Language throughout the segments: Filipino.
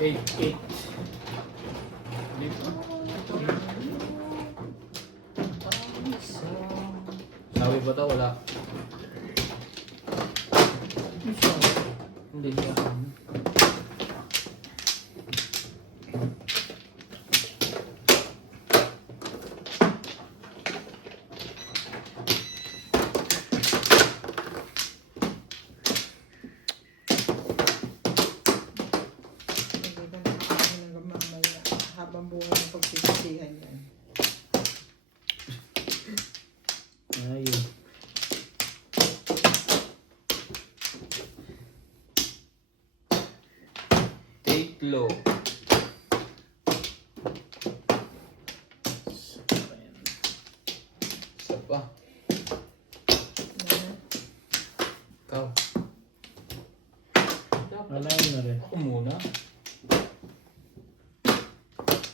8. Dito. Sabi ba ito? Wala. Hindi siya. Habang buhay ng pagsisisihan yan. Ayun. Take low. Isa pa. Ikaw. Wala yun na rin. Ako muna.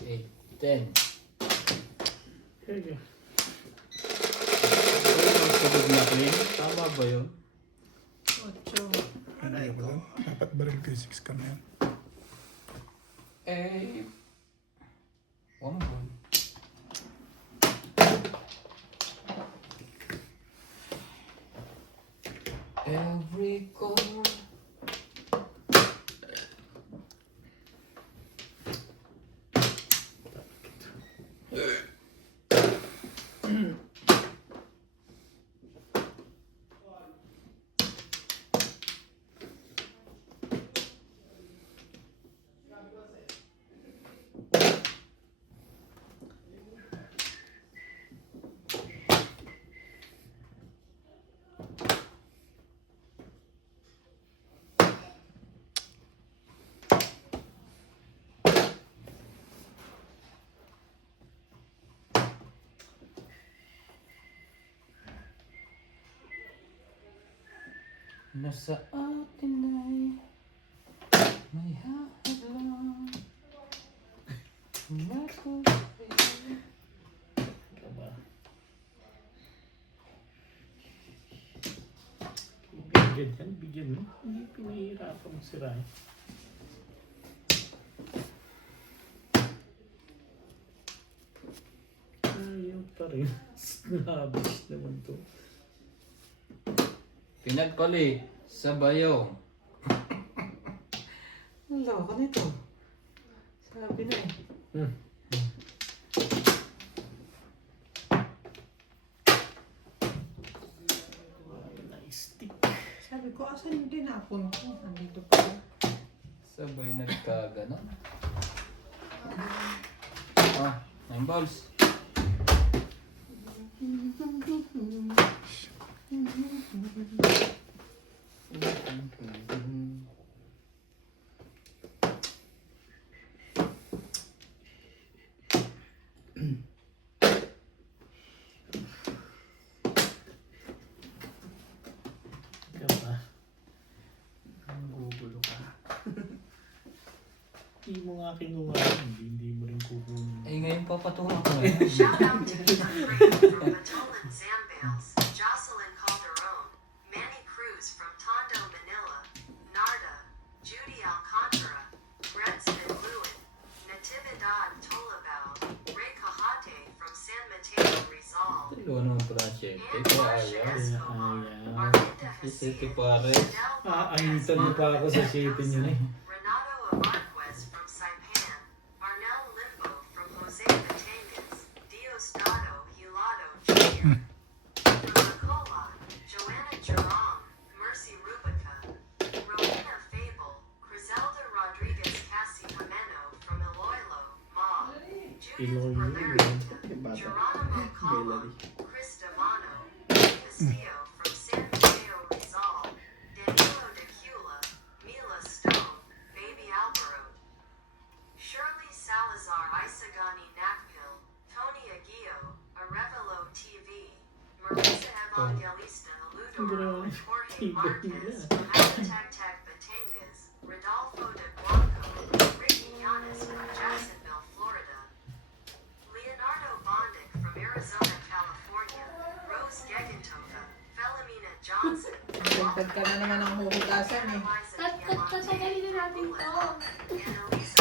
8, 10. Sige. Sabog na clean. Tama ba yun? 8. Ano yun ba doon? Dapat baril kayo 6 ka na yan. Eh, one more. Every chord. Nasa atin ay may hahadlang. Naku Diba? Bigyan yan, bigyan mo. Hindi pinahihirapan mo sirahin. Ayaw pa rin. Snobbish naman to. pinagpali sa bayaw. Ang loko nito. Sabi na eh. Nice stick. Sabi ko, asan yung tinapon ko? Nandito pa. Sabay nagkaganon. Ah, 9 balls. Diba? Ang gugulo ka. Hindi mo nga kinuha. Hindi mo rin kukunin. Eh ngayon papatuwa ko ngayon. Shout out to Eva Creighton from Batolan Zambales, Jocelyn Calderon, Manny Cruz from Tondo, Manila, Narda, Judy Alcantara, Bredsman Lewin, Natividad Tolabao, Ray Cajate from San Mateo, Rizal, Ito naman project. and Ito Marcia ayaw. Escobar, Ayaw. Arlinda Isiti Hasir, pare. Ainitan mo pa ako sa shipping yun eh. Renato Amarquez from Saipan, Arnel Limbo from Jose Batangas, Diosdado Hilado Jr. From Nicola, Joanna Jerome, Mercy Rubica, Rowena Fable, Criselda Rodriguez Casi Jimeno from Iloilo, Ma, Judith Iloilo, Berlerington, Geronimo Cama, Chris Devano, Castillo from San Mateo Rizal, Danilo de Cula, Mila Stone, Baby Alvaro, Shirley Salazar Isagani Nakpil, Tony Aguio, Arevalo TV, Marisa Evangelista Aludoro, Jorge Marquez, Hashtag Tag Batangas, Rodolfo de Blanco, Ricky Yanis from Jacksonville, Florida, Leonardo Bondic from Arizona, California, Rose Gegentova, Philomena Johnson, Dagdag ka na naman ang huhugasan eh. Eliza Tatagalin na natin to. Annalisa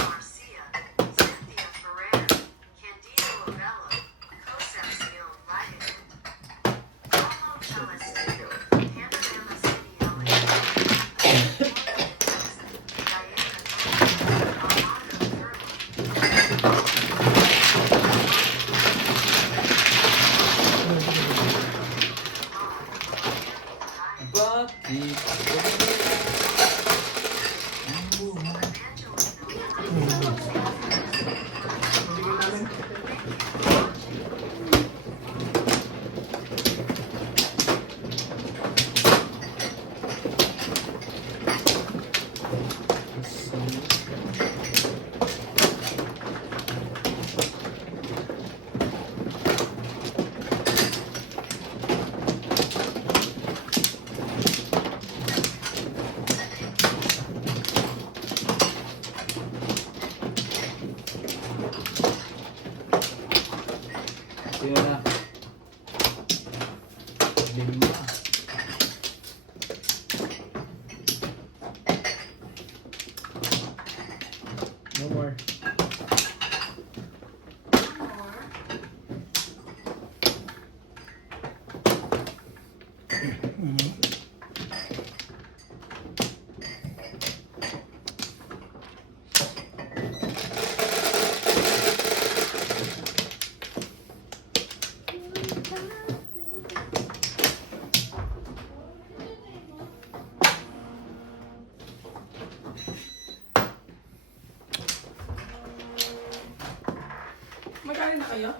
Kakain na kayo?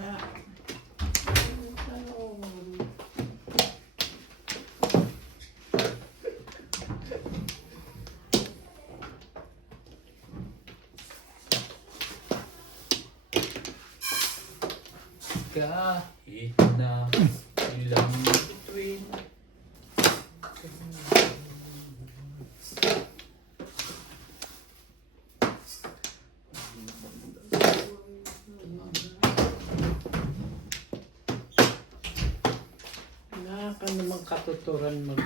Na, Kahit na ilang bituin. Nakaka namang katuturan mag...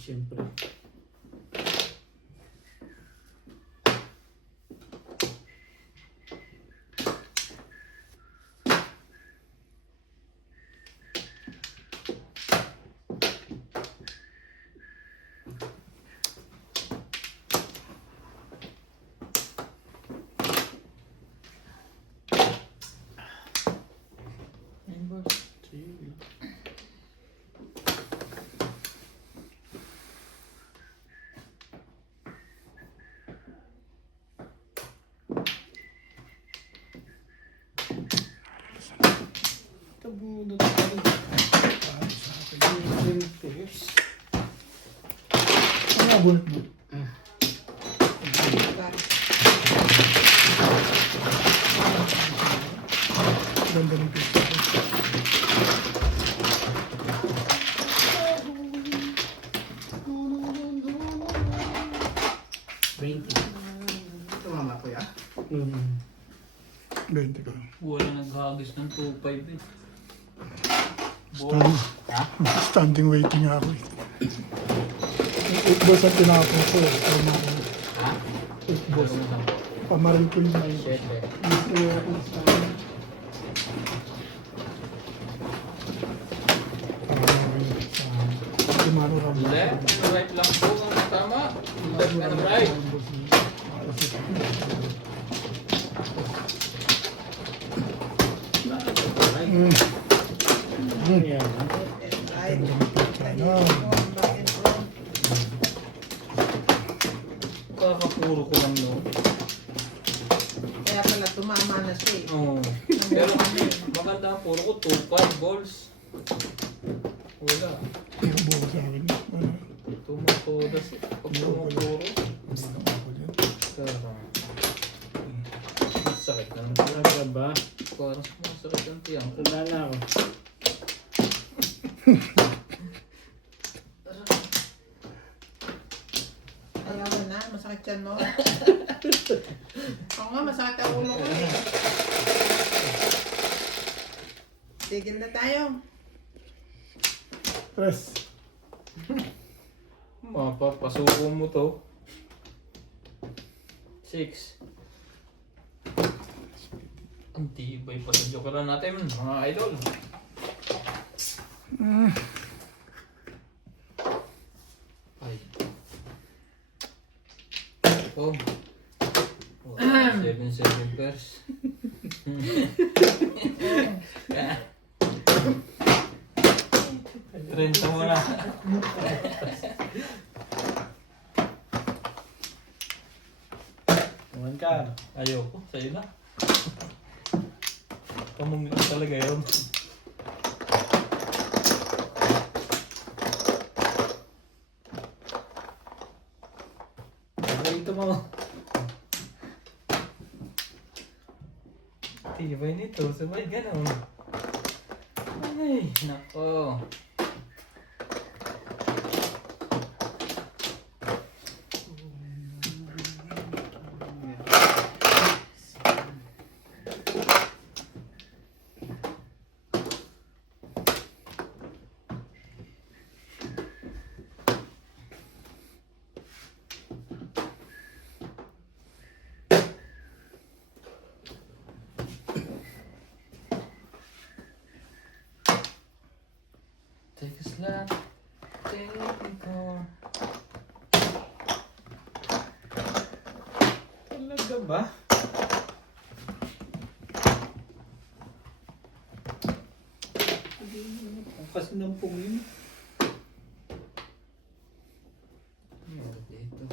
Siyempre. Tabunod tayo. Ano abunot mo? Ganda ng pizza. tumama ko ya. 20 ka. Wala naghagis ng 2.5 eh. Stand, standing waiting nga ako eh. Yung 8 balls ang tinapon ko eh. Tama ko. Ha? 8 balls. Pamarin ko yung 9. Siyempre. Gusto ko yung standing. Timano Ramos. Left and right lang po ang tama. Left and right. Yan. Ay, Ganda ng pizza. Yan. back and front. Kakapuro ko lang yun. Kaya pala tumama na siya eh. Oo. Pero maganda ang puro ko, 2.5 balls. Wala. Yung buo sa akin. Ano? Tumutodas. Pag tumupuro. Ako dyan. Sakit na ng Ano ka ba? parang sumasakit ang tiyang ko. Wala na ako. Ayaw mo na, masakit yan mo. Oo nga, masakit ang ulo ko eh. Tigil na tayo. Press. Mapapasuko mo to. 6. Ang tibay pa sa jokeran natin, mga idol. Ay. Nako. 7 pairs. Renta mo na. Naman ka. Ayoko, sa'yo na. Kamumit talaga yun. Ito mo. Tibay nito, sabay gano'n. Ay, nako. Take a slap, take me car. Talaga ba? Ang kasi ng pungin. Meron dito.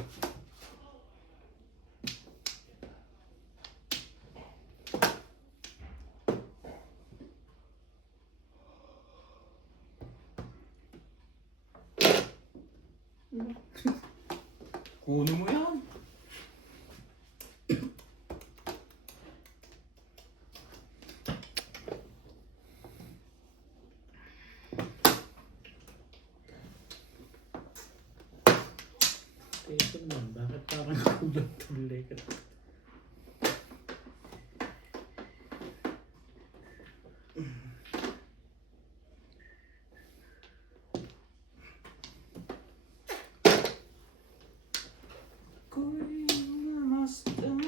Kunin mo yan. Ito naman, bakit parang kulang tuloy ka? Ko'y mamasdan.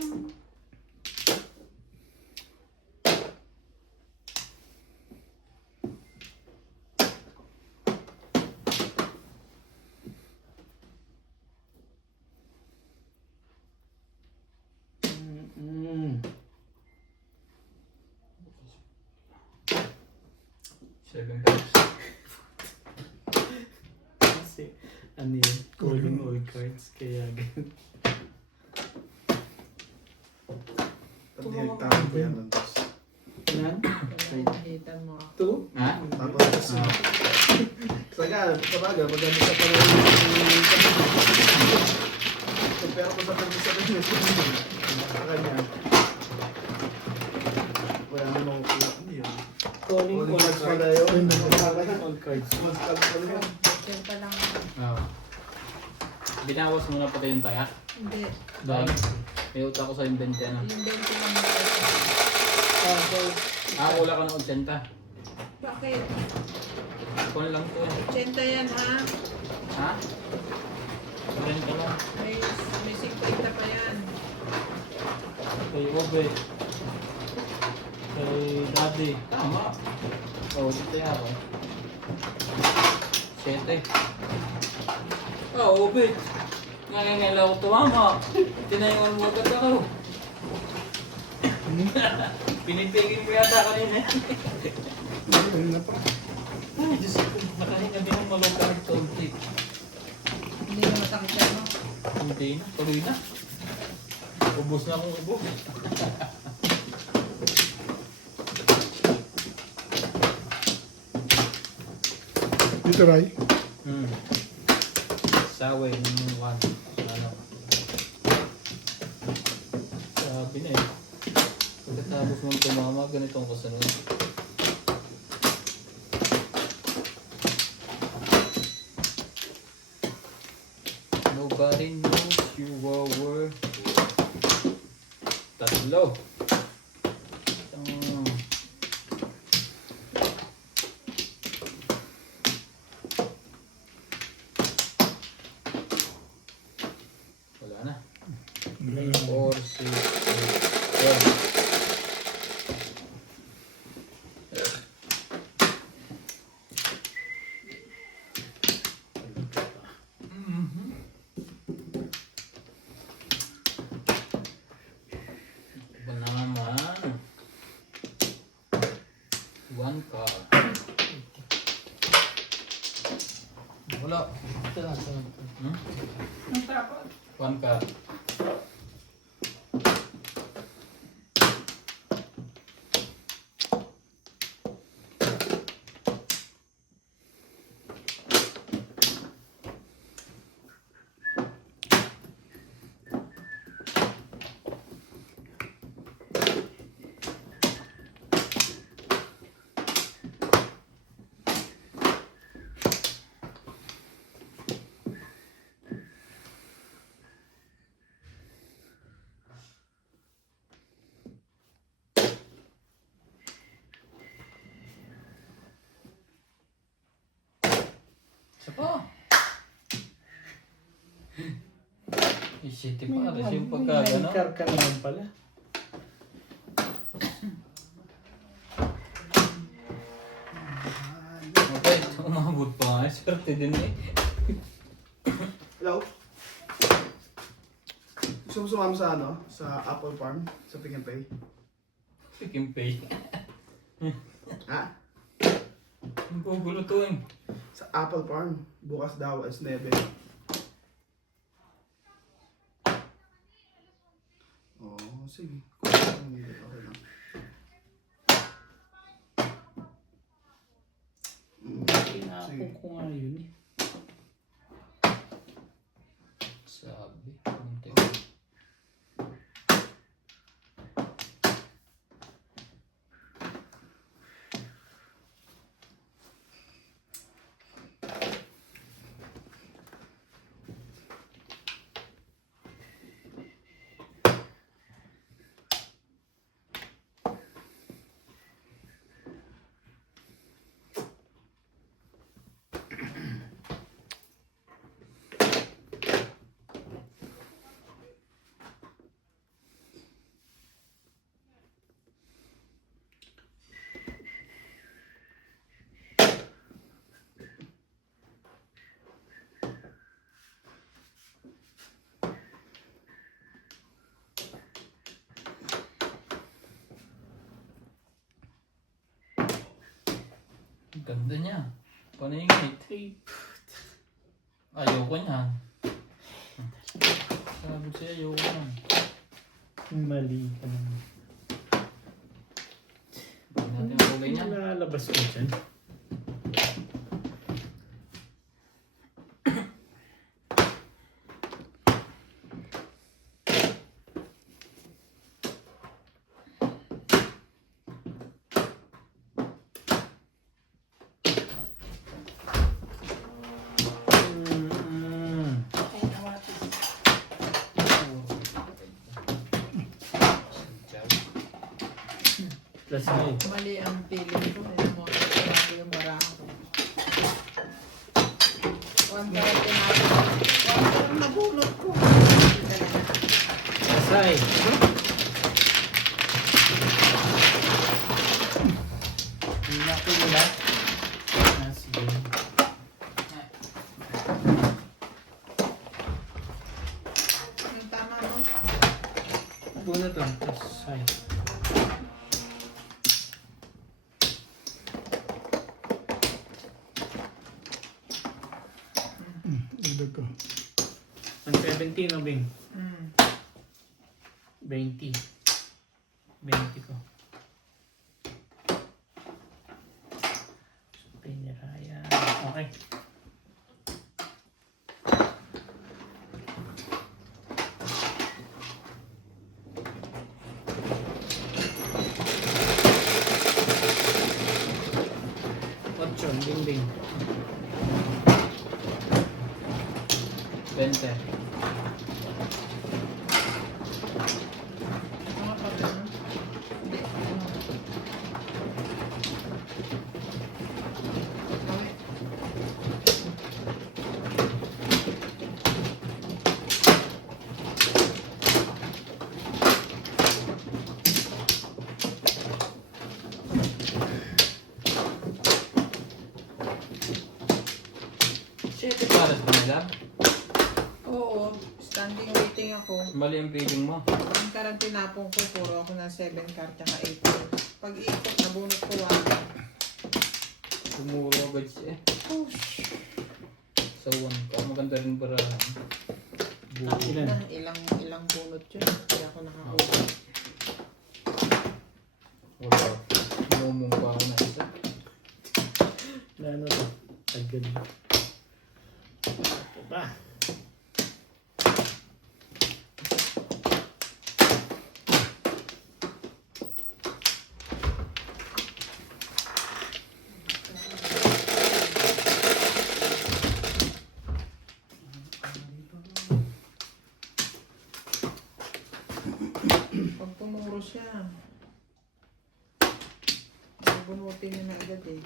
Mm. 7 pairs. Kasi, ano yun, calling all cards, kaya ganun. Pagdihagtaan ko yan ng dos. Yan, Nakikita mo. 2. Ha? Tapos kasi, saga, kabaga, magamit sa pala yung pero ko sa pala sa kanya, sa kanya. Wala namang kuha. Ano yun? Calling Calling all cards pala cards. yun. Calling all cards. Mas kalap pala yun. Yan pa lang. Oo. Binawas mo na pati yung taya? Hindi. Dahil may utak ko sa yung 20 na. Yung 20 lang. Wala ka ng 80. Bakit? Kung lang to eh. 80 yan ha. Ha? 40 lang. May 50 pa yan. Kay Obe. Kay Daddy. Tama. Oo, dito yan ako. 7. Oo, Obe. Ngayon ako tumama. Tinayungan mo agad ako. Pinitigil mo yata kanina. Ayun na pa. Ay, Diyos ko. Nakahinga din ang malukar sa ulti. Hindi na masakit yan no? Hindi na. Tuloy na. Ubus na akong ubos. Dito, Ray. Saway ng 1. Ano? Sabi na eh. Pagkatapos mong tumama, ganito ang kasunod. Nobody knows you are worth it. Tatlo. Wala na. 4, 6, 8, 7. One card. Wala. Ito na, ito na. Hmm? Ang dapat. One card. Isa pa. Isiti pa. Alas yung pagkagano. May car ka naman pala. Okay, umabot pa nga. Swerte din eh. Hello? Gusto mo sumama sa ano? Sa Apple Farm? Sa Pick and Pay? Pick and pay. Ha? Ang gugulo to eh. Sa Apple Farm. Bukas daw, as 9. Oo, sige. Okay lang. Tinapon ko nga yun eh. Sabi. Kunti. Ang ganda niya. Paningit. Ayoko niyan. Sabi siya ayoko niyan. Mali ka naman. Hindi natin ang kulay niya. Lalabas ko dyan. Plus may. Mali ang feeling ko. Kaya mo, grabe yung bara ko. One card tinapon. One card nabunot ko. Asay. Tingnan ko nila. Sige. Ang tama mo. Bunot lang. Asay. Ilag ko. Ang 17 o Bing? 20. 20 ko. Piniraya. Okay. Ocho, ding ding. 20. Mga pala. Hindi. Shit, para sa kanila. Oo. Standing waiting ako. Mali ang feeling mo. Ang karang tinapon ko, puro ako na 7 card tsaka 8 card. Pag ikot, nabunot ko 1 card. Tumuro agad siya. Sa 1 ka. Maganda rin barahan. Ilan? Ilang bunot yun. Kaya ako nakakuha. Wala. Mumong pa ako na isa. Ano to? Agad. Ito ba? Pag tumuro siya, bunutin niya na agad eh.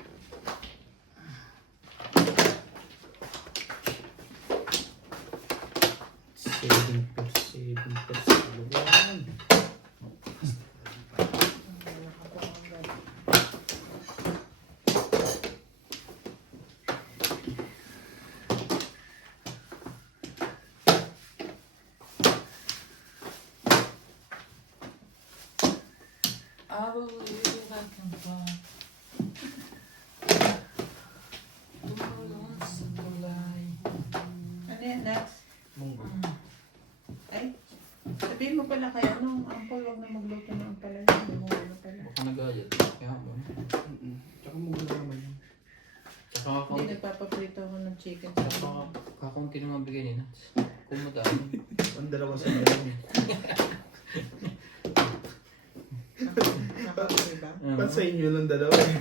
Seven pets. Luwan. Nakakuha agad. I believe I can fly. Tomorrow wants to fly. Ano yan, next? Munggo. Ay, sabihin mo pala kaya nung ampol, wag na magluto ng ampal. Hindi mo ano pala. Baka nag-ayat. Kaya mo. Tsaka muna naman yun. Tsaka Hindi, kakaunti. nagpapaprito ako ng chicken sa Tsaka kakaunti naman bigay ni Nats. Kung madami. Ang dalawa sa dalawa. Nakakaiba. Pansa inyo lang dalawa eh.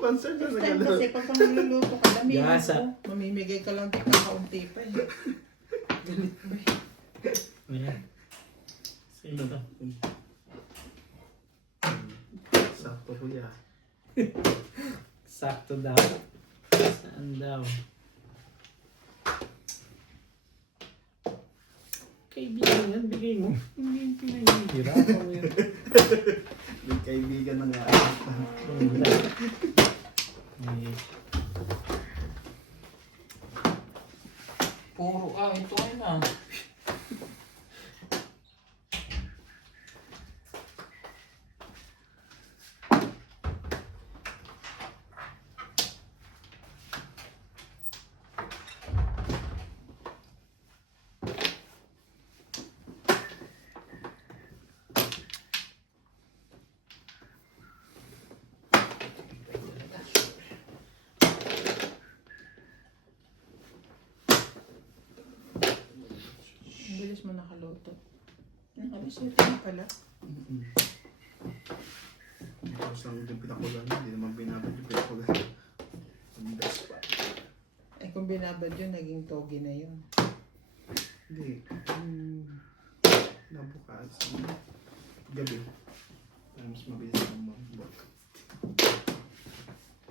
Pansa na Next time nagalaw. kasi pag magluluto ka, damihan Gasa. ko. Mamimigay ka lang din kakaunti pa eh. Galit mo eh. Ayan. Sino to? Sakto kuya. Sakto daw. Saan daw? Kaibigan yan, bigay mo. Hindi yung pinahihirapan mo yan. May kaibigan na nga. Wala. Eh, Puro ito ay na. Ang bilis mo nakaluto. Nakalis yun na pala. Tapos lang yung pinakulan. Hindi naman binabad yung pinakulan. Ang best pa. Eh kung binabad yun, naging togi na yun. Hindi. Nabukas. Gabi. Para mas mabilis ang mga.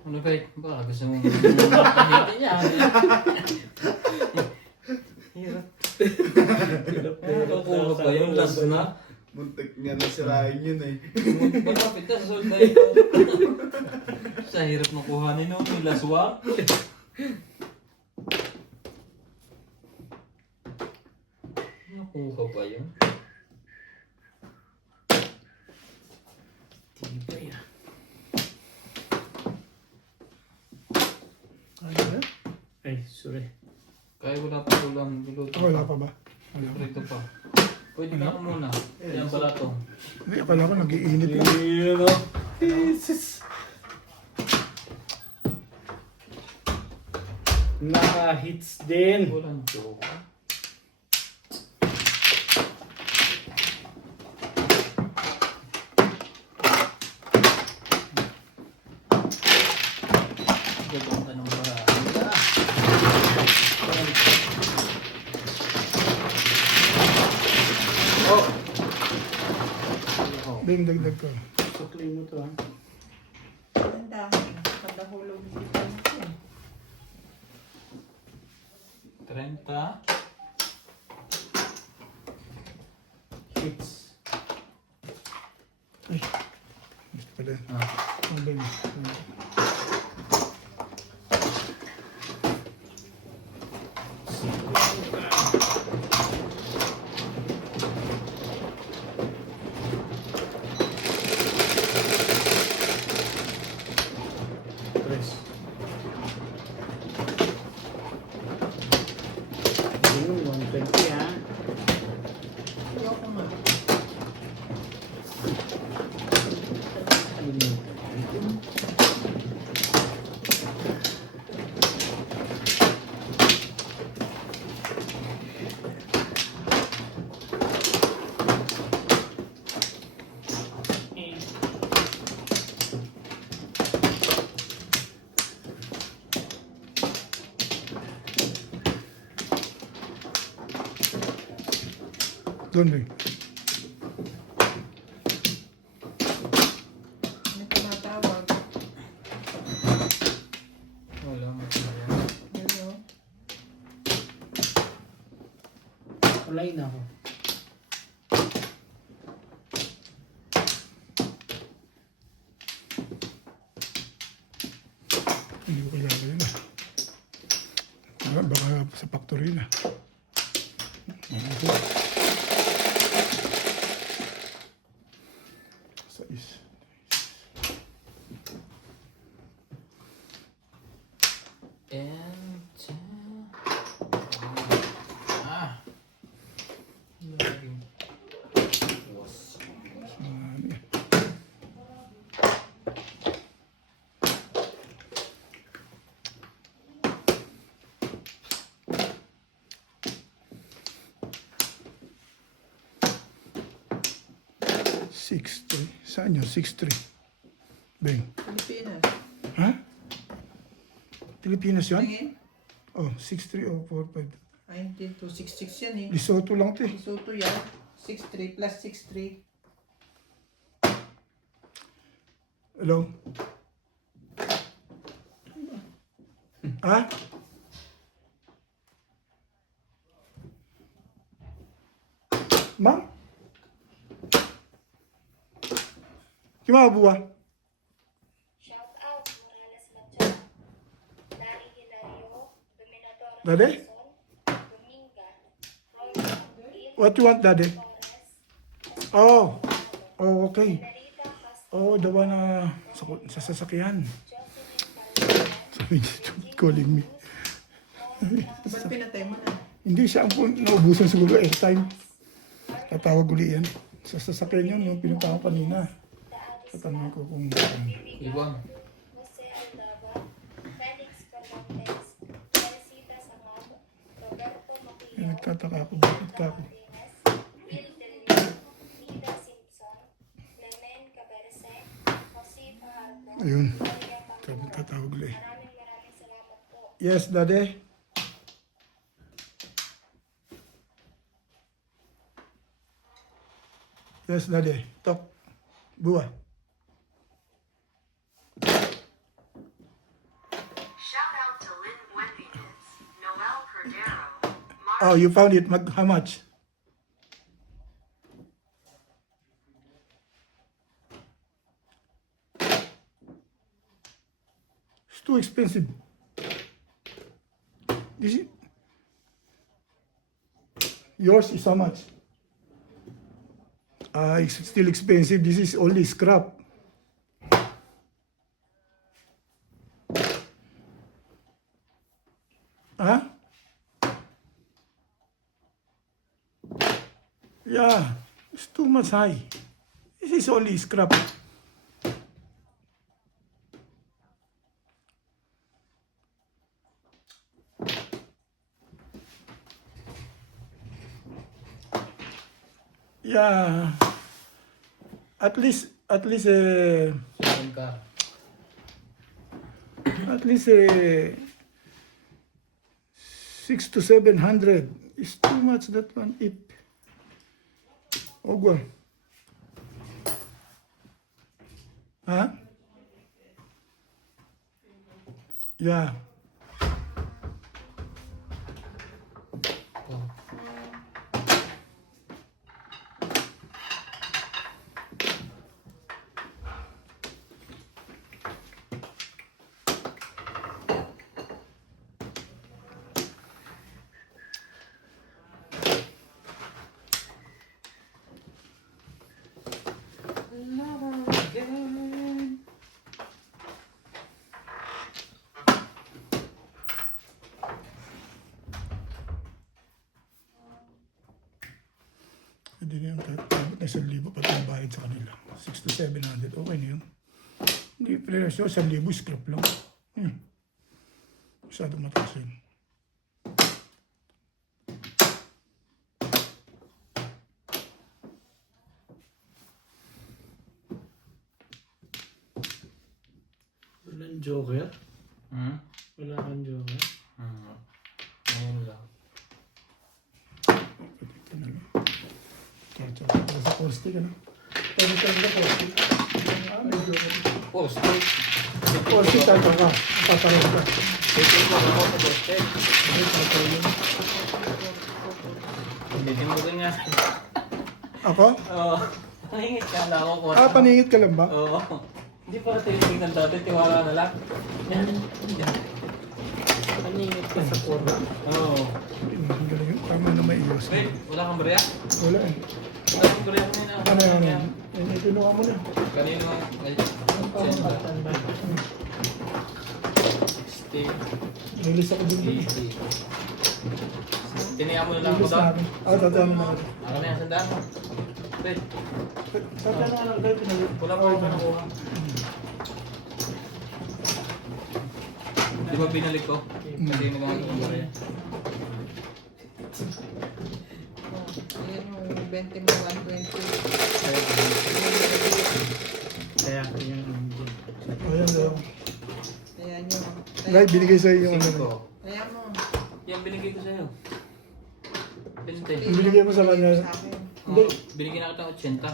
Ano ba? Baka gusto mong pahiti niya. Hirap. Kukuha pa yung last na. Muntik niya na sirain yun eh. Malapit na sa solda ito. Sa hirap na kuhanin no, yung last one. Nakuha pa yun. tibay ah. Ano ba? Ay, sorry. Kaya wala pa ulam niluto. Wala pa ba? Wala pa. Prito pa. Pwede ka muna. Yan pala to. Hindi, akala ko nag-iinit lang. Ayun o. Jesus. Naka-hits din. Walang joke. Gagawin ka ng marami. Ding, dagdag ko. Sukli mo to ah. Ang dahil. Kadahulog dito. 30. Hits. Ay, gusto pala. Ah. Ang ding. Tres. Doon eh. May tumatawag. Wala mo. Yun, oh. Kulay na ako. Hindi ko kailangan yun ah. Baka sa factory na. Sa is. And... Ah! Ano naging... Was. Ano eh. Six three. Saan yun? 6-3. Beng. Pilipinas. Ha? Pilipinas yun? Tingin? Oh, 6-3 o 4-5. Ay, hindi. 266 yan eh. Lesotho lang ito eh. Lesotho yan. 63 plus 63. Hello? Ha? Ma'am? Kimabuha? Shout out Morales Machado, Dari Hilario, Dominador Dade? Dominga, Roy Gil, What you want, Daddy? Torres, Oh. Oh, okay. Narita Castro, Oh, the one sa sasakyan. Jocelyn Palmeran, Sabi niya, "Don't calling me." Ba't pinatay mo na? Hindi siya ang naubusan siguro airtime. Tatawag uli yan. Sa sasakyan yun, yung pinunta ko kanina. Tatanong ko kung Ibang. Jose Aldaba, Felix Colomtes, Teresita Sangab, Roberto yung Maquillo, nagtataka ako, bakit ka ako? Martinez, Will Del Rio, Nida Simpson, Clemen Caberse, Jose Fajardo, Ayun, Gloria Panginoon. tatawag ulit. Maraming salamat po. Yes, Daddy? Yes, Daddy. Talk. Buwa. Shout out to Lynn Buendides, Noel Cordero, Oh, you found it. How much? It's too expensive. This is... Yours is how much? It's still expensive. This is only scrap. Huh? Yeah, it's too much high. This is only scrap. Yeah. At least Second car. at least 600 to 700 is too much, that one. If oh well. Huh? Yeah. Oh. Hindi na yun, kahit 1,000 pa itong bayad sa kanila. 600 to 700, okay na yun. Hindi presyo, 1,000 scrap lang. Masyado mataas yun. Walang joker? Hmm? Wala kang joker? Ngayon lang. Ito na lang. Tsaka sa posting, ano? Pero sa mga posting. Medyo. Posted. Posting tayo ka. Paparoon ka. Posted ko ako sa posted. Hindi mo rin nga. Ako? Oo. Nangingit ka na ako. Paningit ka lang ba? Oo. Hindi pa natin tingnan dati. Tiwala na lang. Paningit ka sa pura. Oo. Ang galing yun. Tama na may iwas. Wait, wala kang barya? Wala eh. Wala kang barya kanina. Ano yan? Yan, kinuha mo na. Kanino? Stay. Nilis ako dun. Easy. Tiniya mo na lang ako Nilis doon. namin. Tatama na ako. Ako na yan, sandaan mo. Wait, Tatama na ako dahil pinalit. wala pa ako nakuha. Di ba binalik ko? Kasi nagkakaroon ng barya. Ayan yung 20 mo, 120. Kaya ko yung Ayan daw. Ayan yung... Guys, binigay sa'yo yung ano. Cinco. Ayan mo. Yan, binigay ko sa'yo. 20. Binigay mo sa kanya. Sa akin. Hindi. Binigyan na kita ng 80.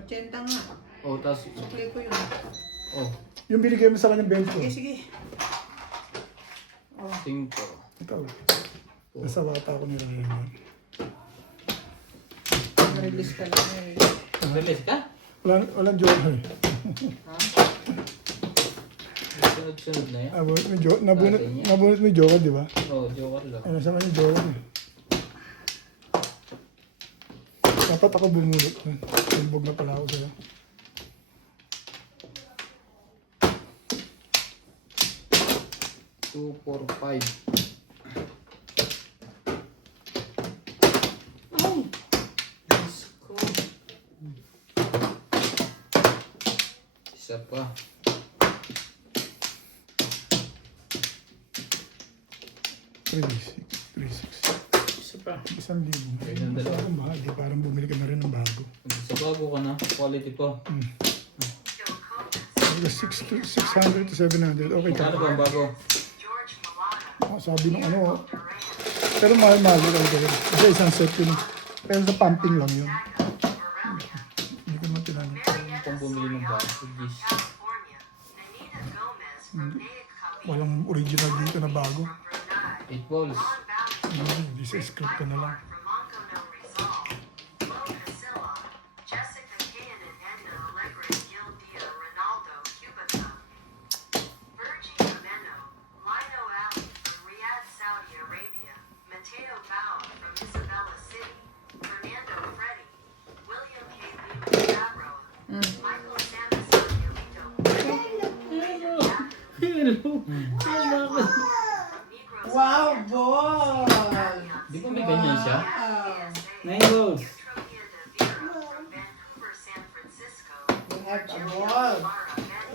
80 nga. O, tapos, Sukli ko yun. oh, Yung binigay mo sa kanya 20. Sige, sige. 5. Ikaw. Nasa bata ako ni Ryan. Release ka lang eh. Release ka? Walang joker. Sunod-sunod na yan. Nabunot mo yung joker, di ba? Oo, joker lang. Ano sa kanya joker eh. Dapat ako bumulot. Bumbog na pala ako sa'yo. Two, 4, 5. Let's go. Isa pa. isa pa. 1,000. Ayun ang dalawa. Ang mahal. Di parang bumili ka na rin ng bago. Sa bago ka na, quality pa. It was 600 to 700. Okay ka. Ano ba ang bago? George Malata, Sabi nung ano. Pero mahal-mahal yun. Kasi isang set yun. Pero sa pumping lang yun. Hindi ko naman tinanong. Kung bumili ng bago, this. California. Anita Gomez from Nate Copy Walang original dito na bago. from Brunei. 8 balls. This is script ka na lang. From Mongo No Resolve. Flo Casilla. Jessica Kayan and Edna Allegra Gil Dia Ronaldo Cubata. Virgie Ameno. Lino Ali from Riyadh, Saudi Arabia. Mateo Bao from Isabella City. Fernando Freddy. William K. Lima Favreau. Michael Samson Yolito. Hello. Wow, ball! Di ba may ganyan siya? Wow. 9 balls. Tropia de Vero from Vancouver, San Francisco. We have a ball.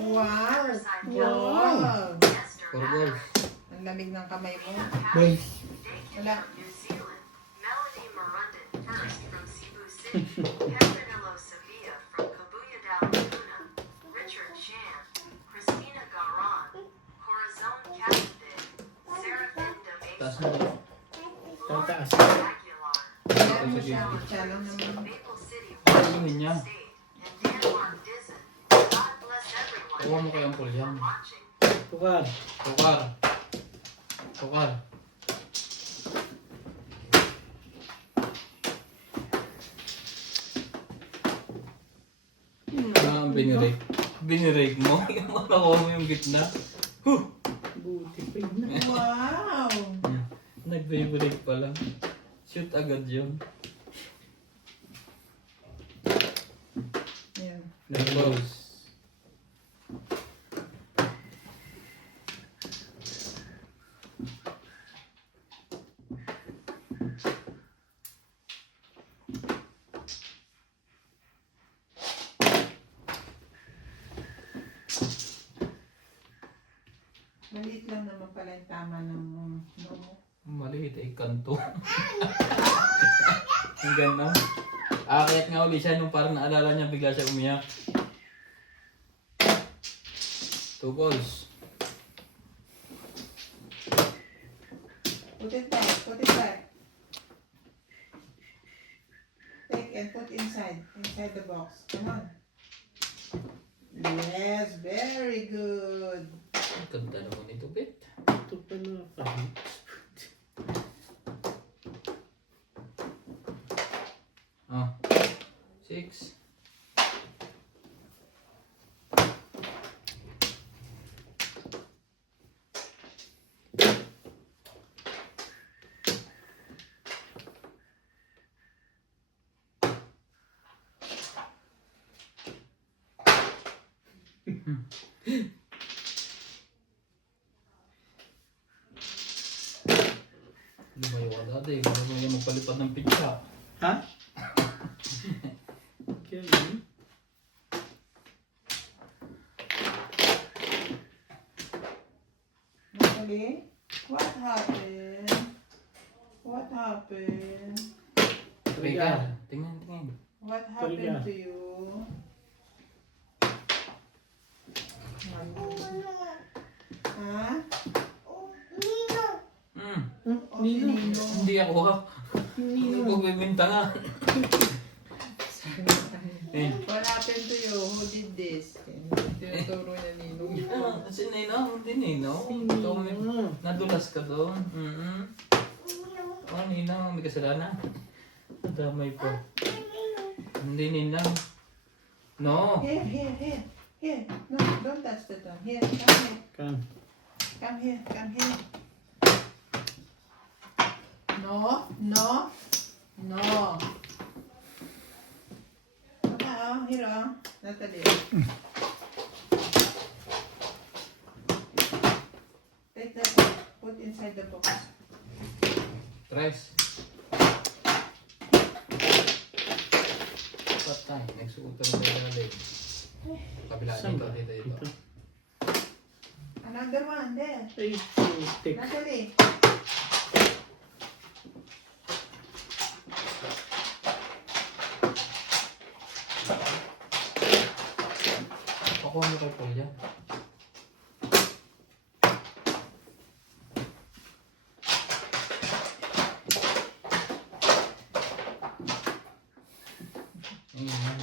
Wow! Wow! 4 balls. Ang lamig ng kamay mo. Ben, Wala. New Zealand. Melody Marundin first from Cebu City. Petronilo Sevilla from Cabuyao, Laguna. Richard Chan. Christina Garon. Corazon Capitan. Serafin Taas Damesa. na. Tataas. Aguilar. Kaya mo siya. Siya lang naman. Maple City, Ayun Washington niya. State. And Denmark Dizon. God bless everyone. Ewan mo kayang Thank you pulyan. for watching. Tukar. Tukar. Tukar. Ang binirake. Binirake mo? Yung nakuha mo yung gitna. Buti pa yun na. Wow! Nag-vibrate pa lang. Shoot agad yun. Yan. Nag-pause. pala yung tama ng no. Maliit ay kanto. Ang ganda. Aakyat nga uli siya nung parang naalala niya bigla siya umiyak. 2 balls. Put it back, put it back. Take and put inside the box. Come on. Yes, very good. Ang ganda naman ito, Bet. Ito pa na kahit. Oh. 6. Lumayo ka dati. Lumayo magpalipad ng pizza. Ha? Kailan? Natalie, what happened? What happened? Trigger. Tingnan. What happened to you? Ha? Hmm. Nino. Hindi ako ha. Hindi ko bibinta nga. Eh. What happened to you? Who did this? Tinuturo niya Ninong. Si Nino, hindi Nino. Ikaw may nadulas ka doon. Oh, Nino, may kasalanan. Damay po. Hindi Nino. No. Here. No, don't touch the tongue. Here, come here. Kan. Come here. No. Here, Natalie. Take that, put inside the box. Tres. Patay. Nagsuot na tayo na kabila dito. Another one, there. Ay, putik. Natalie. Ako ano kay Paul dyan? Ayan.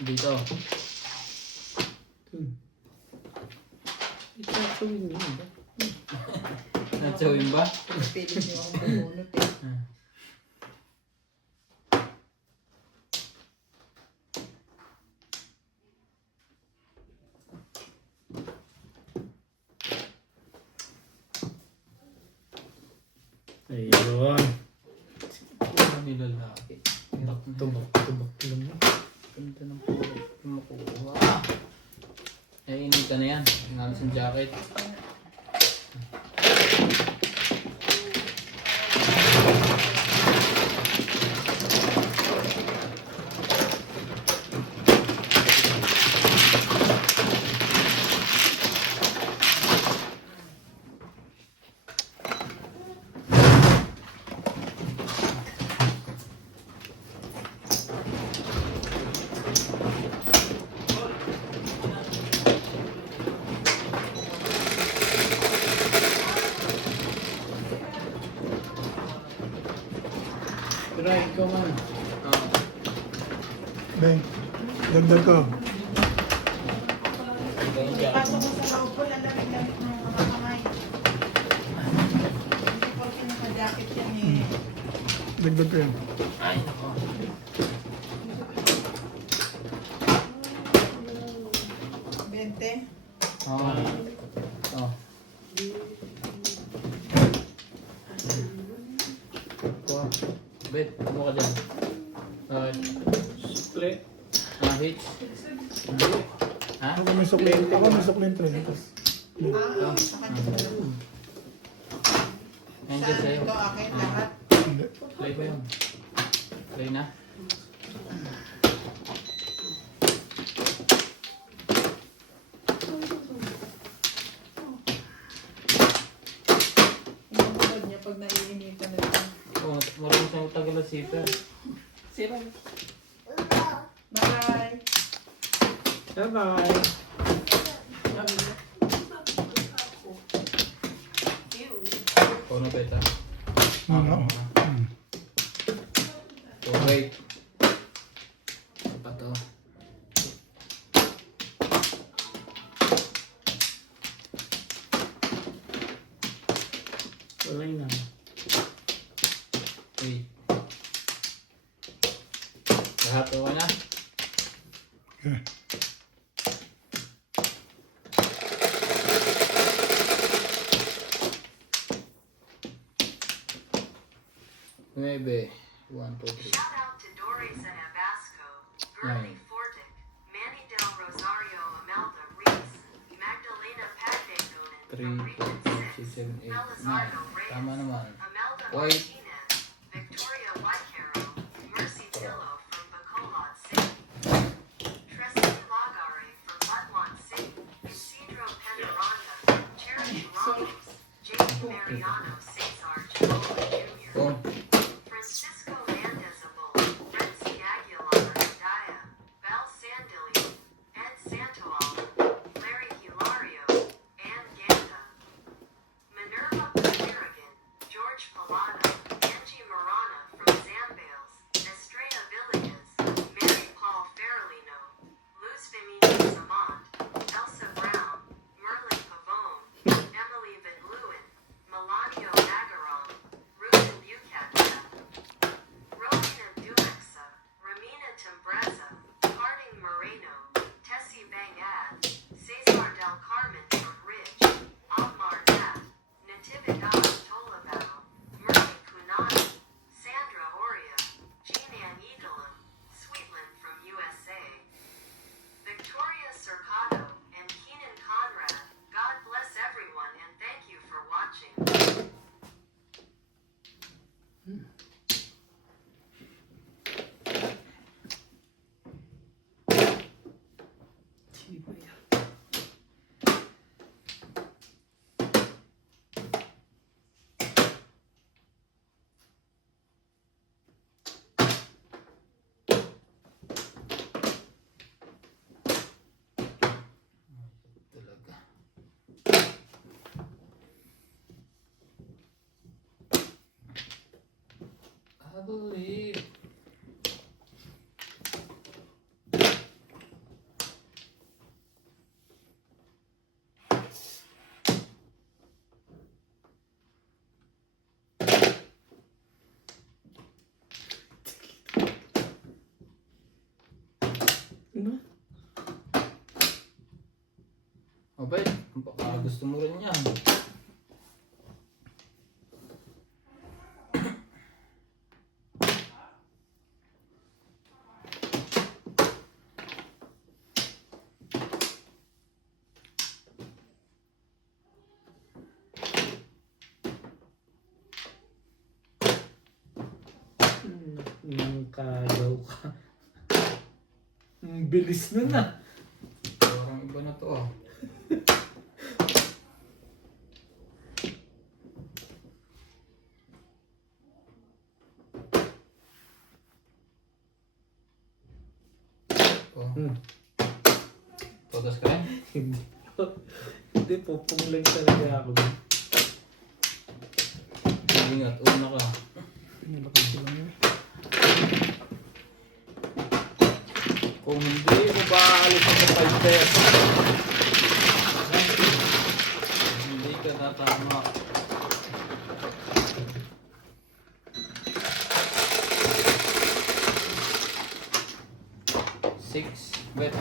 Dito. Itatuloy niyo ba? Natsawin ba? Pili niyo akong bumunot eh. Ayun. Ano nilalaki? Tubak lang. Ganda ng puro. Makuha. Eh, init ka na yan. Tingnan sa jacket. Try, ikaw man. Beng, dagdag ko. Pasok mo sa loob ko, lalamig-lamig ng mga kamay. Hindi ko pinaka-jacket yan eh. Dagdag ko yan. Ay, nako. 20. Oh. Oh. Kuha. Bet, ano ka dyan? Sukle. Hits. Ha? Ako may suklin tres. Sa kanya sa loob. Nandiyan sa'yo. Ito akin lahat. Hindi. Play ba yun? Play na? Yung tulad niya pag naiinitan na ito. Oo, marami siyang tagal na zipper. Sira. Bye! Bye-bye. Oo na beta. Ano? So wait. Ano pa to? Tuloy na. Wait. Lahat okay na? Okay. Maybe. 1, 2, 3. Shout out to Doris and Abasco, Gertie Fortick, Manny Del Rosario Amelda Reese, Magdalena Pagdagonin 3, from 4, Region 5, 6, 6, 7, 8, 9. Felizardo Reyes, Tama naman. Amelda White. Martinez, Victoria Whitecaro, Mercy Tillo from Bacolod City, Tressie Lagare from Butlon City, Isidro Penaranda, Charity Ramos, James Mariano Cesar Chipola Jr., Go. Francisco Mandezabal, Renzi Aguilar Daya, Val Sandilli, Ed Santoal, Larry Hilario, Ann Ganda, Minerva Pagiragan, George Palada, Angie Marana from Zambales, Estrella Villegas, Mary Paul Ferrolino, Luz Femini Samant, Elsa Brown, Merlin Pavone, Emily Van Leeuwen, Melanio Agaron, Ruben Buchanan, Rowena Duexa, Ramina Timbreza, Harding Moreno, Tessie Bangad, Cesar Del Carmen from Ridge, Almar Nat, Natividad Tolabao, Murray Kunani, Sandra Horia, Jean-Ann Eagleham, Sweetland from USA, Victoria Cercado, and Keenan Conrad. God bless everyone and thank you for watching. Sino yan? Talaga. I believe. Ano? Abay, baka gusto mo rin yan. Nang kagaw ka. Ang bilis nun ah. Parang iba na to ah. Oh. Todas ka rin? Hindi. Hindi, pupunglan talaga ako. Ingat, una ka. Nilakad sila niya. Kung hindi mo ba aalis sa 5 pesos, hindi ka natama. Six, bet.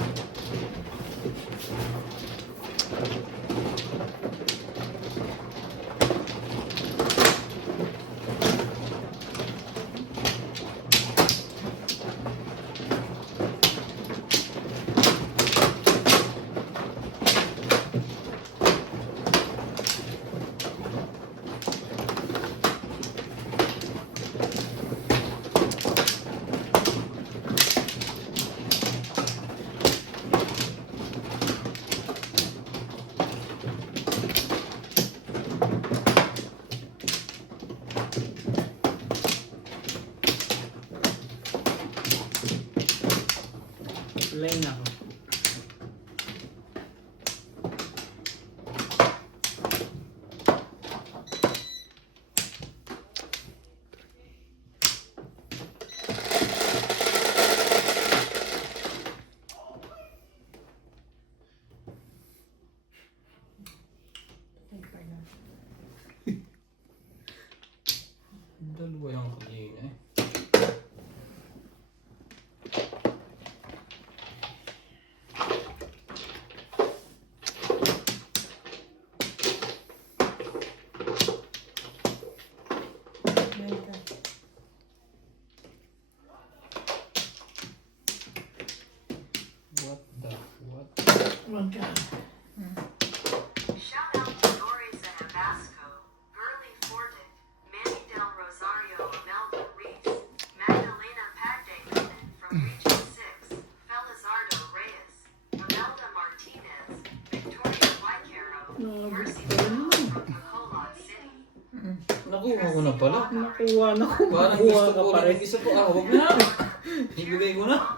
Line ako. Dalawa yung kanina eh. What the what? Shout out to Doris and Abasco, Burley Fordick, Manny Del Rosario, Imelda Reese, Magdalena Pagdangan from Region 6, Felizardo Reyes, Imelda Martinez, Victoria Waikero, Mercy Fellow from Bacolod City, Nakuha ko na pala. Nakuha na ko. Parang Nakuha gusto ka ko pa rin. rin. Isa po. Huwag na. Ibigay ko na.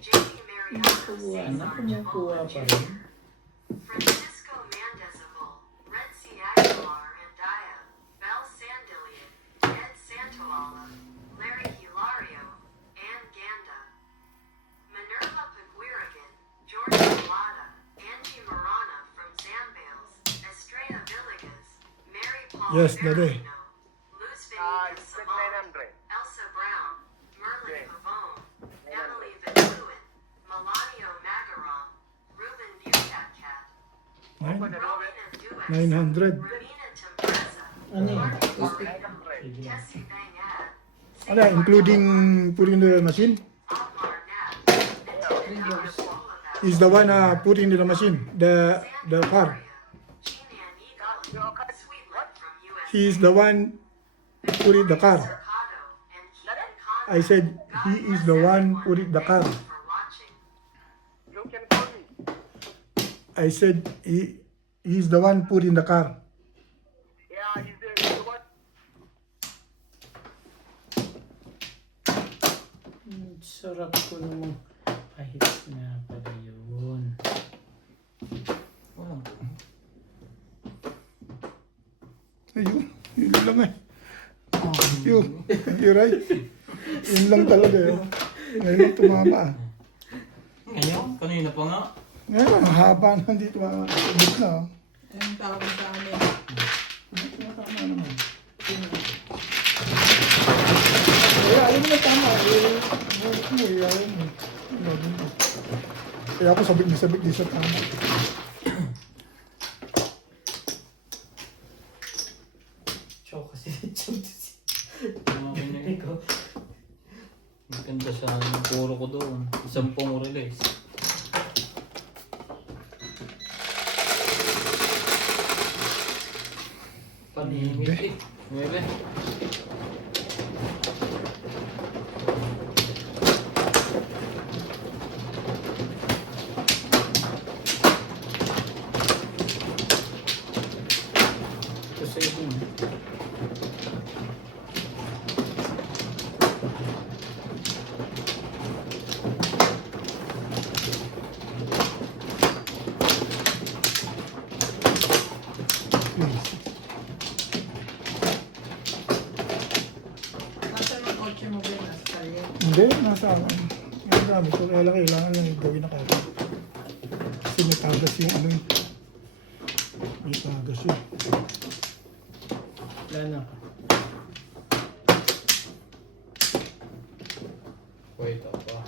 Jamie Mariano, Nakuha na. Cesar Kumukuha Jamal pa rin. Francisco Mandezable, Red Sea Aguilar and Daya, Bel Sandillion, Ed Santoala, Larry Hilario, Ann Ganda, Minerva Paguiragan, George Malata, Angie Marana from Zambales, Estrella Villegas, Mary Paul Yes, Daddy. Ferrino, Luz Benitez Simon, Elsa Brown, Merlin Pavone, Emily Van Melanio Magaron, Ruben Bucat-Cat, Rowan and Duet, 900. Ramina Timbreza, Ano yun? Martin Sige Morgan, lang. Tessie Bangad, Ano, including putting the machine? Akmar Nat, Nintendo Bolivar, Is the one putting in the machine, the car. Jean-Ann Eagle, Sweetlet from USA, He is the one putting the car. Mercado, and Keaton Conrad. I said he is the one putting the car. Thank you for watching. I said he is the one putting the car. Sarap ko namang kahit na pala yun. Walang po. Ayun, yun lang eh. Yun, you're right. Yun lang talaga eh. Ngayon lang tumama ah. Ngayon, kanina pa nga. Ngayon, ang haba na hindi tumama. Sabit na oh. Ayun tawag sa amin. Tama naman. Kaya alam mo na tama. Ayaw mo. Kaya ako sabik di sa tama. Choke kasi. Choke kasi. Okay na yun. Maganda siya ang puro ko doon. 10 release. Paningit eh. 9. Kasi yun. Nasaan ang kotse mo ba yun? Nasa kalye? Hindi, nasa akin. Ang dami ko. Kaya lang kailangan lang gawin na kagad. Kasi may tagas yung ano yun. May tagas yun. Wala na. Wait up pa.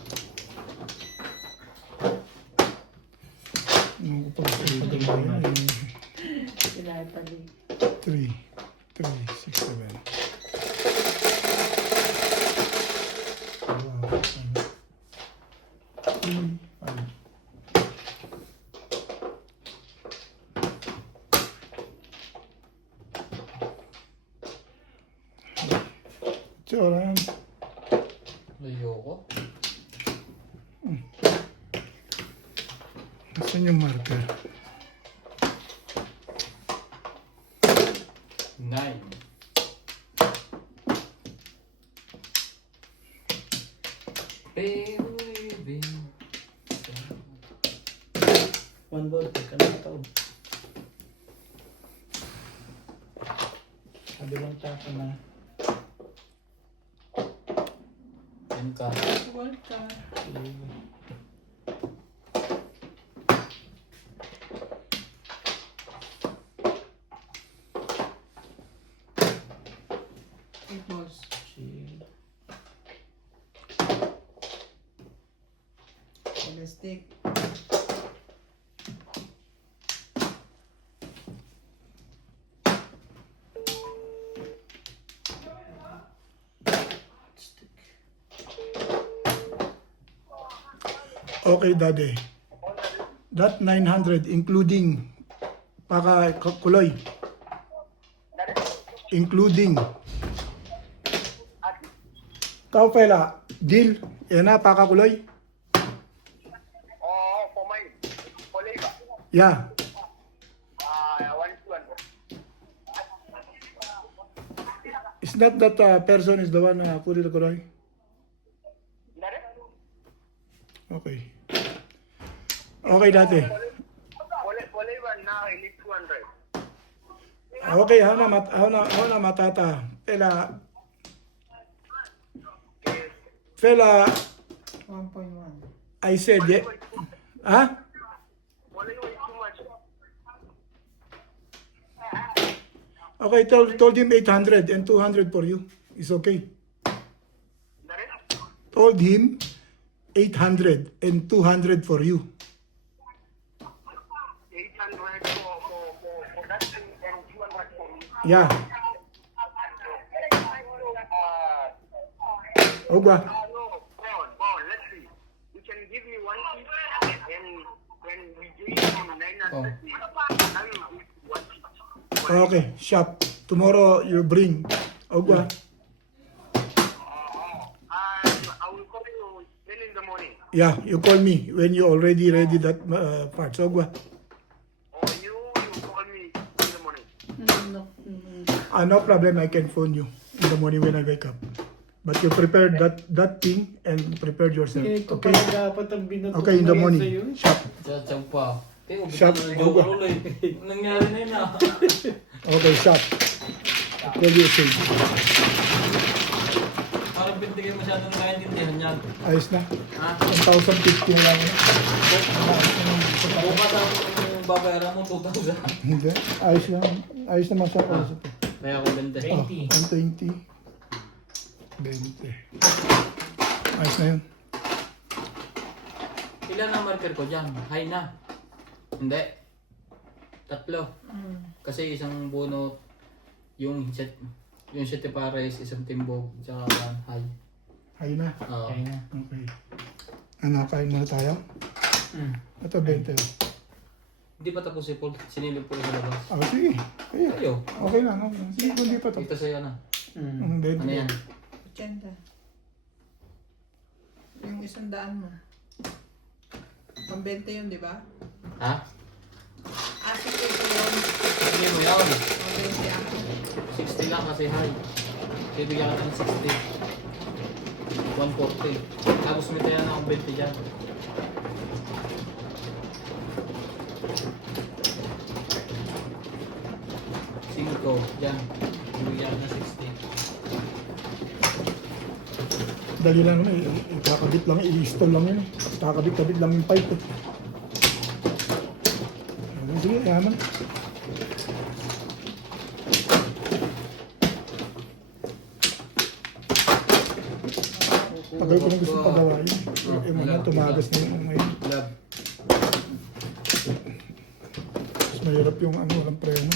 Ano ko pa sa ito ba yun? Pinapali. 3, 6, 7. Wow. 3, 5. Tsura yan. Layo ko. Saan yung marker? 9. Baby, 1 ball, pagkanataon. Kabilang tsaka na. Yan ka. World card. Eight balls. Chill. Elastic. Okay, Daddy. That 900 including kuloy. Including. Kau fela, deal. Yan na, kuloy. Oh, for my colleague, Yeah. 121. It's not that person is the one put it kuloy. Okay. Okay, Daddy. Colleague, now I need 200. Okay, how na matata. Fela, 1.1. I said, yeah. Huh? Colleague is too much. Okay, told him 800 and 200 for you. It's okay. Told him 800 and 200 for you. 800 for that thing and 200 for me. Yeah. Ogba. No, Paul, let's see. You can give me 1 piece and when we do it on 900, now you give 1 piece. Okay, shop. Tomorrow you bring. Ogba. I will call you then in the morning. Yeah, you call me when you already ready that parts. Ogba. Or you call me in the morning. No problem. I can phone you in the morning when I wake up. But you prepared that thing and prepared yourself. Eh, ito Okay? pala dapat ang binato Okay, in the ko ngayon morning. sa'yo. Shop. Tsatsaw pa. Teka, Shop. bitin na joke ulit. Nangyari na yun ah. Okay, shop. What do you say? Parang bintigay masyadong kaintindihan yan. Ayos na. Ha? 1,050 na lang. Bukas ang babayaran mo 2,000. Hindi. Ayos lang. Ayos naman sa kausap. Kaya ako bente. Oh, 120. 20. Ayos na yun. Ilan ang marker ko dyan? High na. Hindi. 3. Kasi isang bunot, yung set pares, isang timbog, tsaka high. High na. Oo. Kaya na. Okay. Ano, kain muna tayo? Ito, 20. Hindi pa tapos si Paul. Sinilip ko sa labas. Oh, sige. Kaya. Ayo. Okay na, no? Sige, kung di pa to. Ito sa'yo na. Mm. 20. Ano yan? 80. Yung 100 mo. Pang 20 yun, di ba? Ha? Sige ito yun. Hindi mo yan. Pang 20 ako. 60 lang kasi high. Bibigyan ka ng 60. 140. Tapos may tayo na akong 20 dyan. Cinco. Dyan. Bibigyan ka ng 60. Dali lang naman, kakabit lang, i-install lang yun. Kakabit-kabit lang yung pipe. Sige, yaman. Tagal ko nang gusto pagawa yun. Eh, mga tumagas na yun ngayon. Lab. Mas mahirap yung walang preno.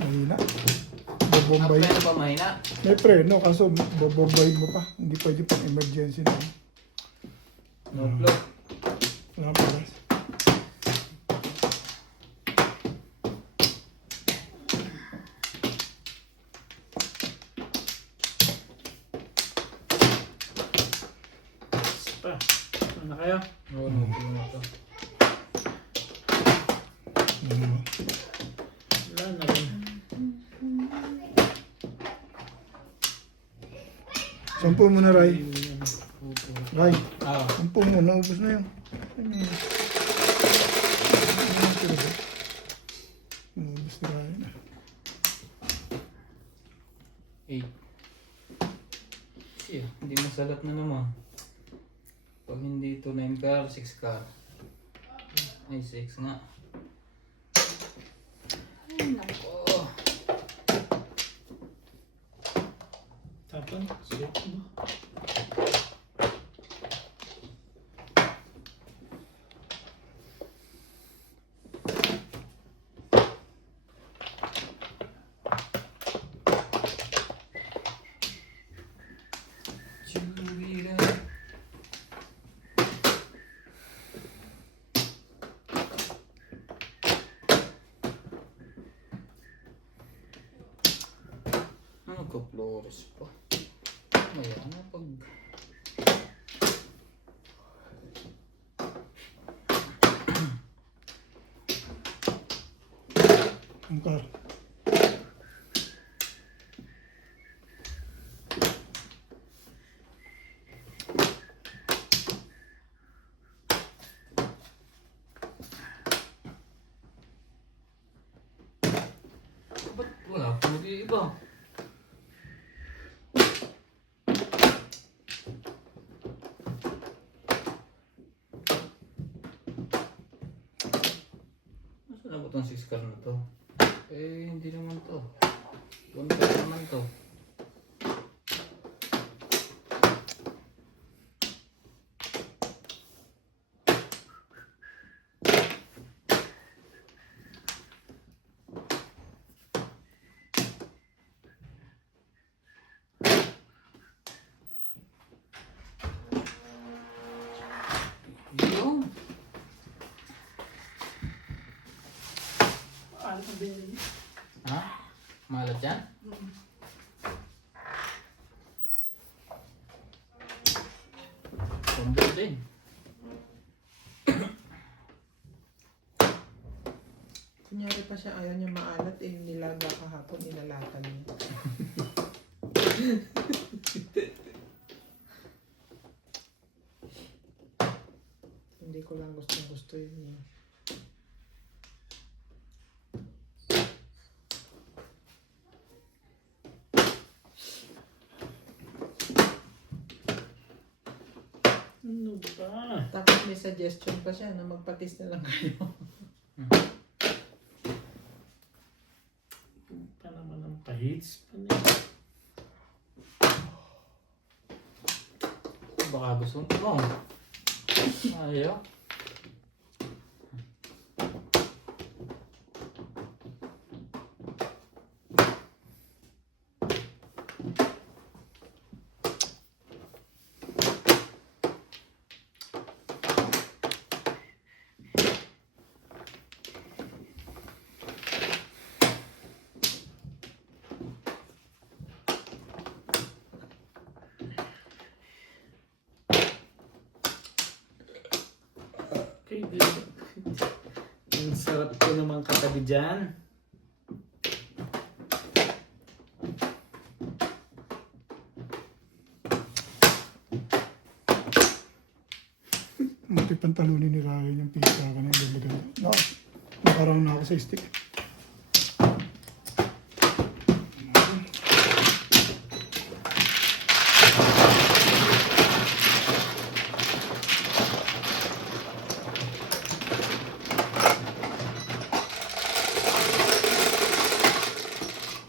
Mahina. Ang Bobombay. plano ba mahina? May preno, kaso bobombay mo pa. Hindi pwede pang emergency na. No plug. Wala pa guys. Pa. Ano na kayo? Oo, no plug na to. Wala na rin. Sampu mo na, Ray. Ray, Ah. sampu mo. Naubos na yun. siya. Hindi masalat na naman. Pag hindi ito 9 car, 6 car. Ay, 6 nga. Ay, nako. Tapon, suot mo. Chubira. Ano ko, Flores pa? Maya na pag... Ang car. Ba't wala pa mag-iiba? Nasaan na ba itong 6 car na to? Eh, hindi naman to. 1 car naman to. Yung. Ano ba binili? Ha? Malat yan? Tumbol din. Kunyari pa siya ayaw niya maalat eh, nilaga kahapon, inalatan niya. Hindi ko lang gusto yun niya. Ano ba? Tapos may suggestion pa siya na magpatis na lang kayo. Pa naman ang pahits pa niya. Baka gusto mo. Ayaw. Kaibigan. Ang sarap ko naman katabi dyan. Buti pantalunin ni Ryan yung pizza ka na yung ganda-ganda. Nakarang na ako sa stick.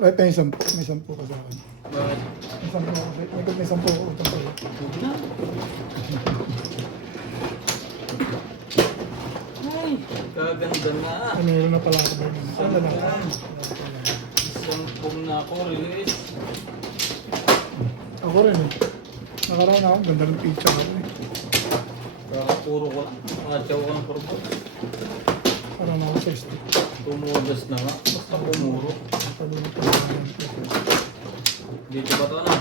Ay, may 10. May 10 ka sa akin. Bakit? May 10 ako. May 10 ako. Utang sa'yo. Huwag na. Ay, kaganda na. Ay, meron na pala ako ba yun? Ano na? Isang pong na ako, release. Ako rin eh. Nakaraan ako. Ganda ng pizza ako eh. Kakapuro ko lang. Makatsaw ko ng purpose. Parang ako sa stick. Tumudas na nga. Basta pumuro. Talunin pa lang. Dito ba ito na?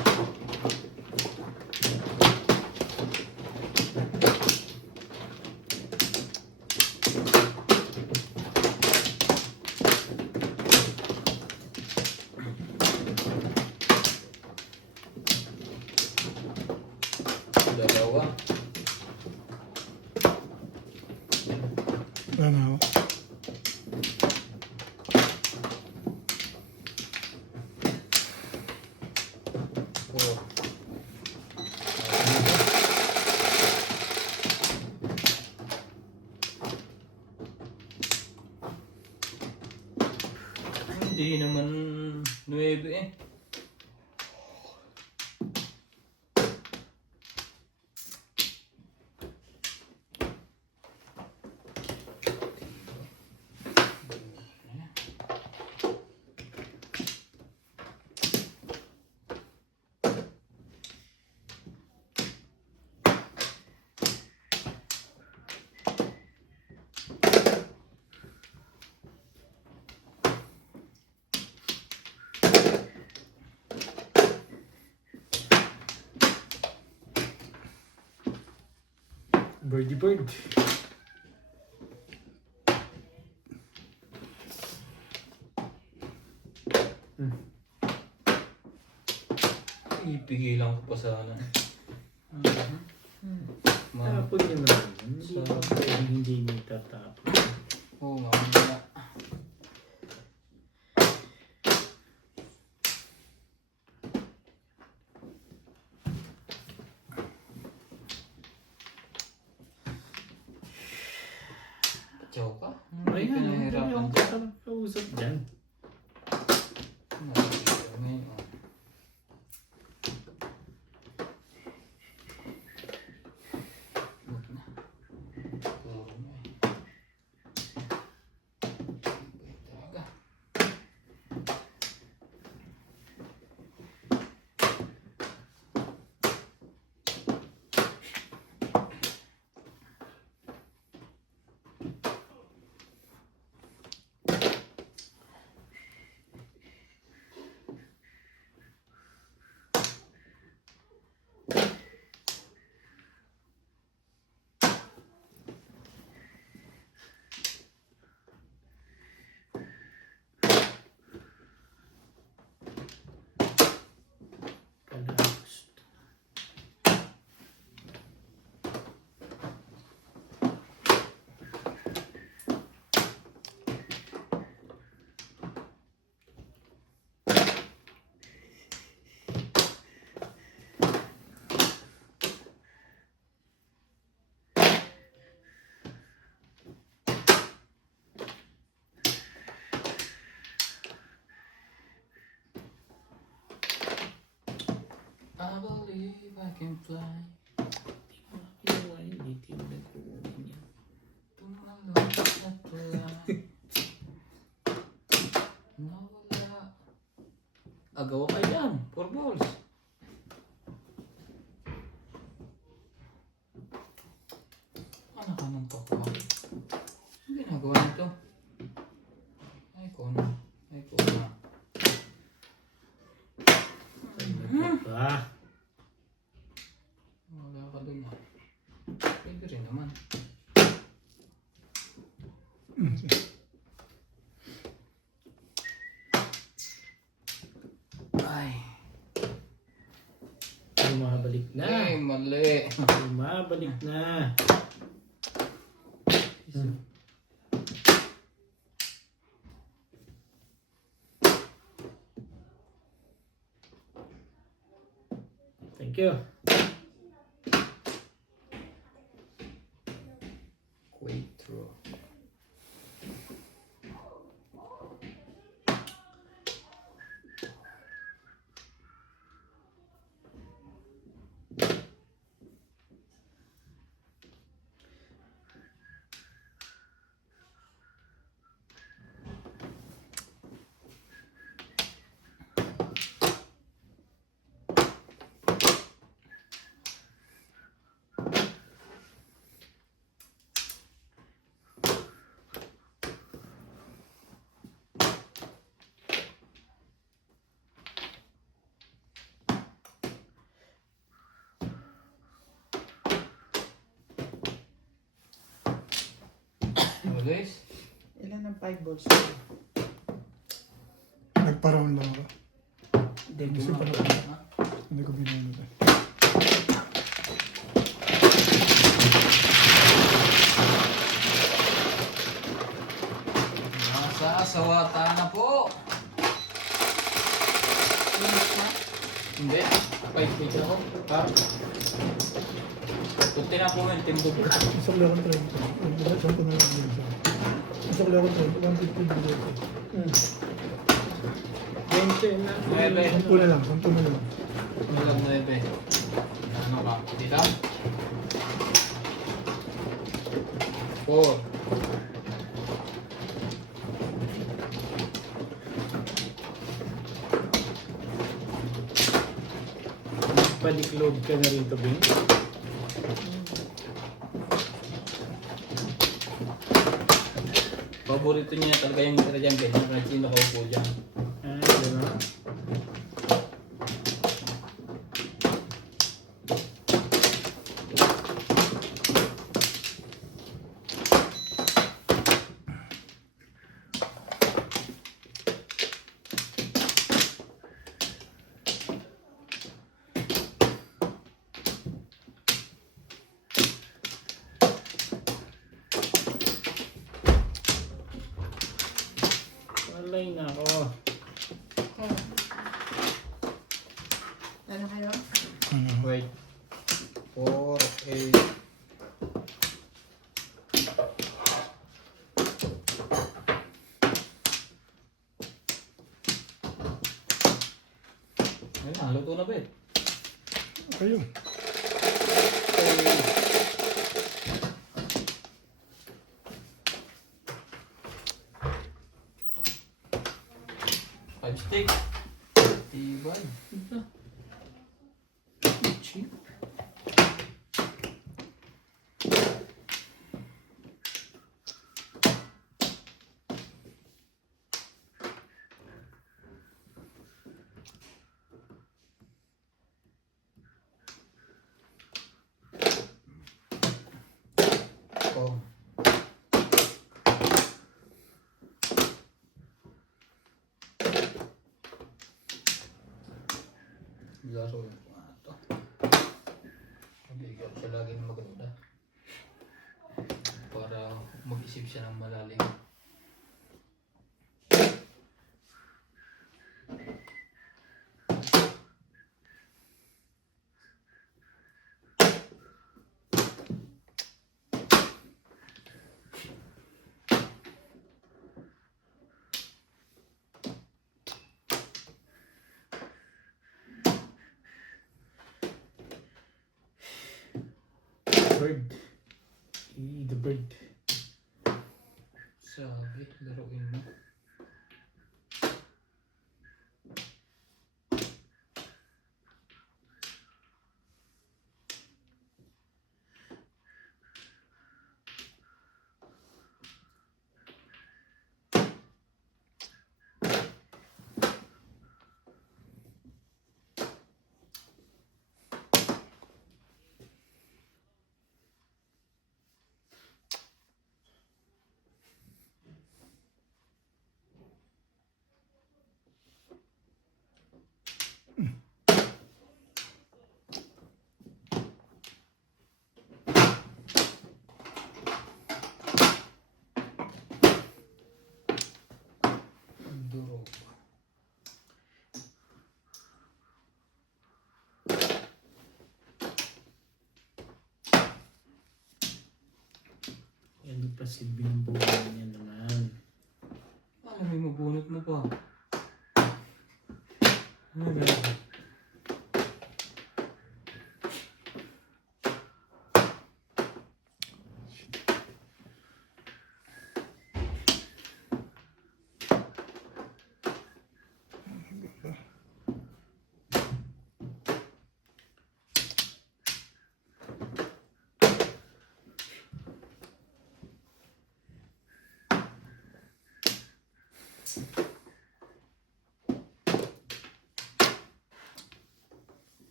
Dalawa. Wala na ako. Oh. Hindi naman 9 eh. Birdie bird. Ipigilan ko pa sana. Tapon niya naman. Hindi So- pwedeng hindi niya tatapon. Oo nga, wala. Joke ka? Ay, Hindi hindi pinahirapan ako dyan. kausap dyan. Nakikita ngayon, oh. Huwag na. Puro na eh. Bait talaga. Kalahos. I believe I can fly. Kinuha yun, hindi mo nagkukunin yan. Tumalon sa tulay. Nawala. Agaw ka yan. 4 balls. Ano ka nang papa? Ano ginagawa nito? Ay, kona. Ay, kona. Ano ba? Wala ka dun ah. Pwede rin naman. Ay. Bumabalik na. Ay, mali. Bumabalik na. Thank you. Quattro. Guys, Ilan ang 5 balls? Nagpa-round lang ako. hindi Gusto ko pa na. na. Hindi ko binunod eh. Nasasawata na po. Hindi. 5 feet ako. Ha? Kunti na po yung timbog ka. Isang laro 30. Isang ko na lang yun. Isang laro 30. 150 bilhin ko. konti na. 9. 10 na lang, 10 na lang. Walang 9. Ano ka? Dito? 4. Padiklog ka na rito, Bing. Paborito niya talaga yung tira dyan, ganyan. Kahit sino nakaupo dyan. Ah, diba? Walay na ako. Ano kayo? Wait. 4, 8. Ayun, luto na ba eh? Ayun. Five stick. Tibay. Cheap. Oh. Laro yung ito. Hindi siya laging maganda. Para mag-isip siya ng malalim. Bird. The bird. Sabi, laruin mo. Duro. Yan pa silbi ng buhay niya naman. Ano may mabunot mo pa? Ano ba?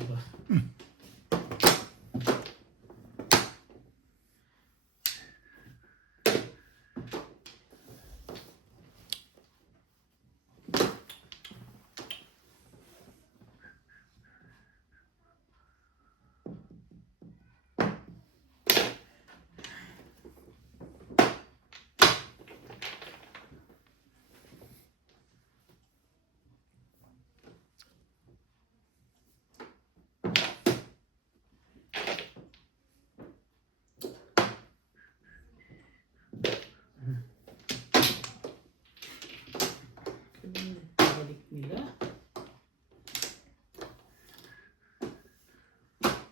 Diba? nila.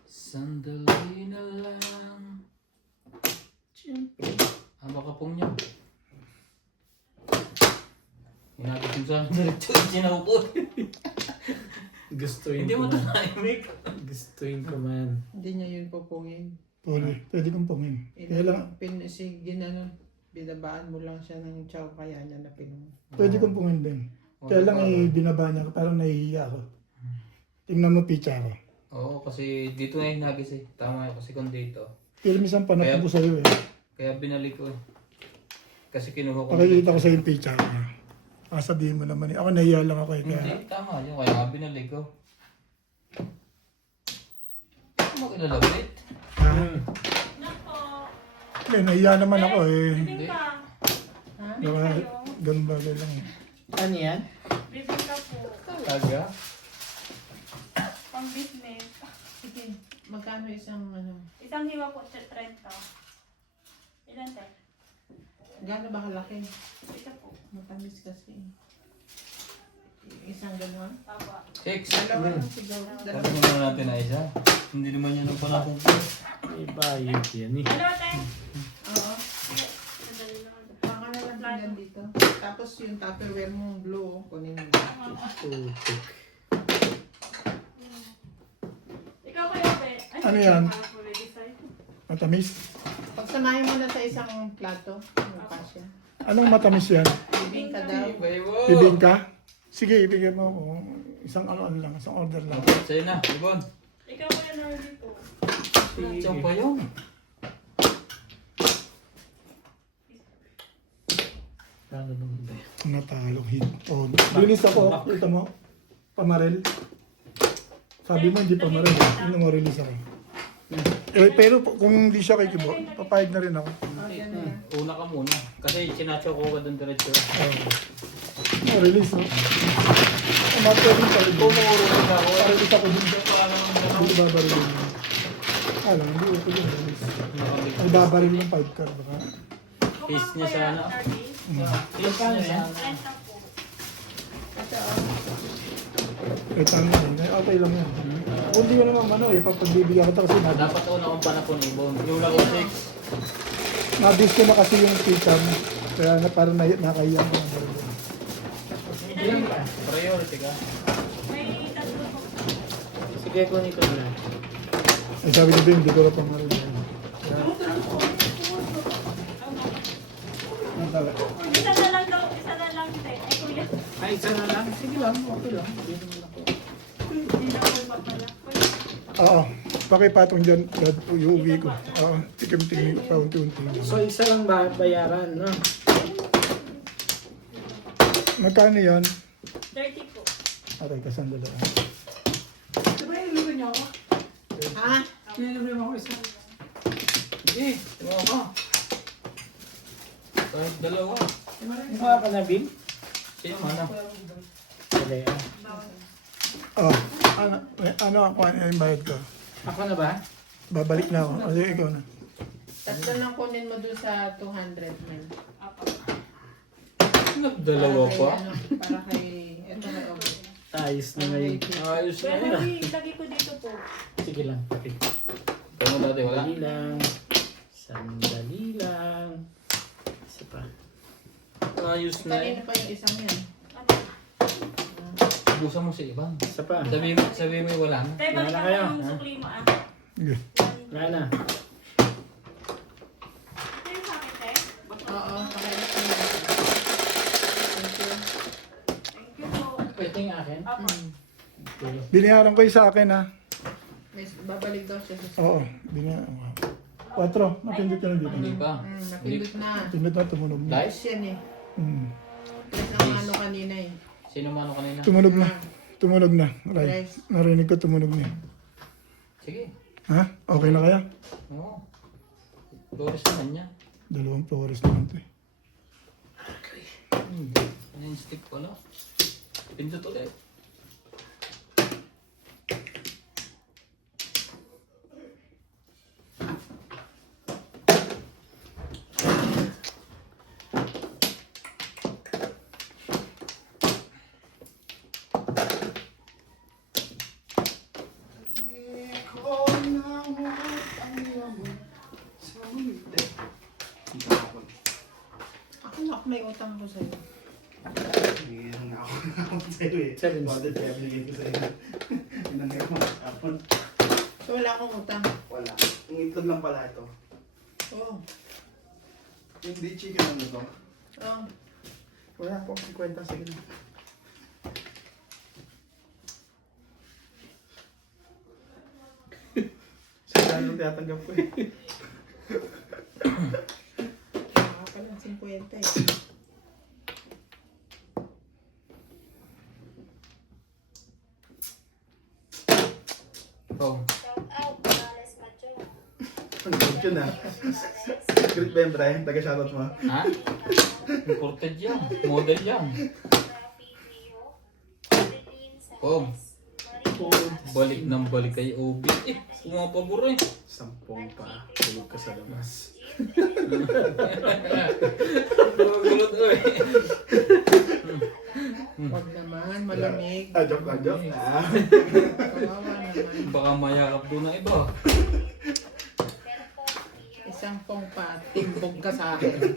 Sandali na lang. Siyempre. Baka pong niya. Hinagit yung sa akin diretso. Sinaupo. Gustuin Hindi ko mo man. ito naimik. Gustuin ko man. Hindi niya yun pupungin. Pwede kong pungin. Kaya lang, Binabaan mo lang siya ng chow kaya niya na pinung. pwede kong pungin din. Kaya lang binaba niya, parang nahihiya ako. Tingnan mo pizza ko. Oo, kasi dito na yung nagis eh. Tama kasi kung dito. Pero minsan panatid ko sa'yo eh. Kaya binalik ko eh. Kasi kinuha ko. Pakikita ko sa'yo yung pizza ko. Sabihin mo naman eh. Ako nahiya lang ako eh. Kaya, Hindi, tama yun. Kaya nga binalik ko. Ano mo ilalabit? ha? Hindi, nahiya naman ako eh. Hindi. Baka ganun bagay lang eh. Ano yan? Bibingka po. Talaga? Pang business. Sige, magkano isang ano? Isang hiwa po, 30. Ilan tayo? Gaano ba kalaki? Isa po. Matamis kasi. Isang gano'n? Papa. 6. Dalawa lang siguro. Dalawa. Tapos naman natin na isa. Hindi naman yan ang panakong ko. May bayad yan eh. Dalawa tayo. Oo. Sige. Sadali lang. Baka na lang din dito. Tapos yung tupperware mo blue, kunin mo. Tutik. Ikaw kayo, Pe. Ay, Ano yan? parang fully design. Matamis? Pagsamahin mo na sa isang plato. Yung pasya. Anong matamis yan? Bibingka daw. Bibingka? Sige, ibigay mo ako. Isang ano lang, isang order lang. Sa'yo na, Ibon. Ikaw kayo na dito. Saan pa yun? Paano naman ba yan? Natalo hit. Oh, release ako. Ito mo. Pamarel. Sabi mo hindi pamarel. Hindi mo release ako. Pero kung hindi siya kay Kibo, papayag na rin ako. Una ka muna. Kasi sinacho ko ka doon diretso. Release no? Pwedeng pa rin. Pumuro ka ako. Release ako din. Hindi babaril mo. Alam, hindi ito yung release. Ay babaril ng 5 car baka. Face niya sana. Face niya yan. 30 po. Ito ang okay lang yan. Kung di ko naman ipapagbibigyan ko ito kasi Dapat una kong panapon Ibon. Yung lang 6. nabis ko na kasi yung pizza mo. Kaya na parang nakahiya ko. Priority ka. May tatlo po. Sige, kunin ko na. Ay sabi ko din, hindi ko na pamaril. Isa na lang daw. Isa na lang, Pe. Ay, kuya. Ay, isa na lang. Sige lang, okay lang. Hindi naman ako. Hindi na po pa pala. Oo. Pakipatong dyan, yung uwi ko. Oo. Tikim-tingin ko pa unti-unti. So, isa lang ba bayaran, no? Magkano yan? 30 po. Okay, kasandala. Ha? Sige, tumawa ka. Kahit dalawa. Mukha ka na, Bim? Sino man na? Sige, Oh, ano yung bayad ko? Ako na ba? Babalik na ako. Kasi ikaw na. Tatlo lang kunin mo dun sa 200 man. Apa. Nagdalawa pa. Para kay, eto na ako. Ayos na ngayon. Ayos na Pero yan. lagi ko dito po. Sige lang, okay. Kaya mo dati wala. Sandali lang. Sandali lang. Isa pa. Ayos na yan. Kanina pa yung isang yan. Busa mo si Iban. Isa pa. Sabi mo wala na. Tayo, balik Wala ako kayo, yung ha? sukli mo ah. Sige. Wala na. Ito yung sa akin, Te. Oo, pakailan ko na. Thank you. Thank you po. Pwede yung akin? Apa. Okay. Binayaran ko yung sa akin ha. Babalik daw siya sa Oo. Binayaran ko. 4. Napindot ka na dito. Hindi pa. napindot na. Pindot na, tumunog na. Dice? Yan eh. Hmm. Yes, ang ano kanina eh. Sino mano kanina? Tumunog na. Tumunog na. Right. Narinig ko tumunog na. Sige. Ha? Okay na kaya? Oo. Flores naman niya. 2 flores naman ito eh. Ano yung stick pala? Pindot ulit. may utang ko sa'yo. Hindi nga ako sa'yo eh. 7. Bakit kaya binigay ko sa'yo? Inangay mo. Apon. So, wala akong utang. Wala. Ang itlog lang pala ito. Oo. Hindi chicken ano to. Oo. Wala akong 50. Sige na. Saan yung tinatanggap ko eh. Nakakapalang 50 eh. Oh, Shout out, Morales Majola. Ang good yun ah. Secret ba yung Brian? Taga-shoutout mo. ha? Imported yan. Model yan. Rafi Rio. Marilyn Oh. Sanchez. Balik ng balik kay OB. Sumapaburo eh. 10 pa. Tulog ka sa labas. Gulot eh. Huwag naman, malamig. Ah, joke lang, joke. Ah. Kawawa naman. Baka mayakap doon ng iba. Isang pong pa, timbog ka sa akin. Jose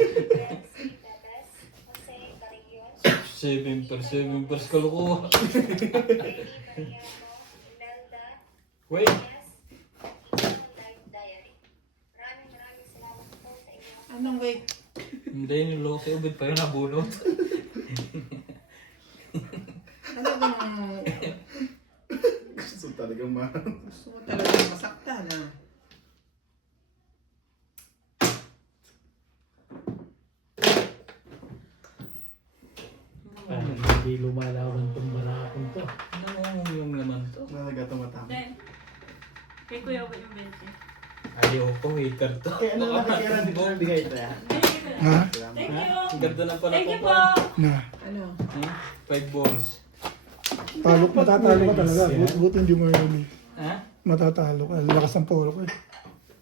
Carrion. 7 per kalukuha. Imelda. Wait. Yes. Isang live diary. Maraming salamat po sa inyo. Anong wait? Hindi, niloko si Ubid pa yun nabulot. Ano bang Gusto talagang gusto mo talagang masaktan ah? Parang hindi lumalawan tong marakon to. Namumuyong naman to. Nalaga tumatama. Then, kay Kuya Ubo yung 20. Ayoko, hater to. Eh, ano na nakikira dito na bigay ito yan? Binigay ko na. Ha? Thank you. Ang ganda na pala Thank you po. po. Na. Ano? 5 balls. Matatalo ka talaga. Buti hindi mo yun eh. Ha? Matatalo ka. Lakas ng polo ko eh.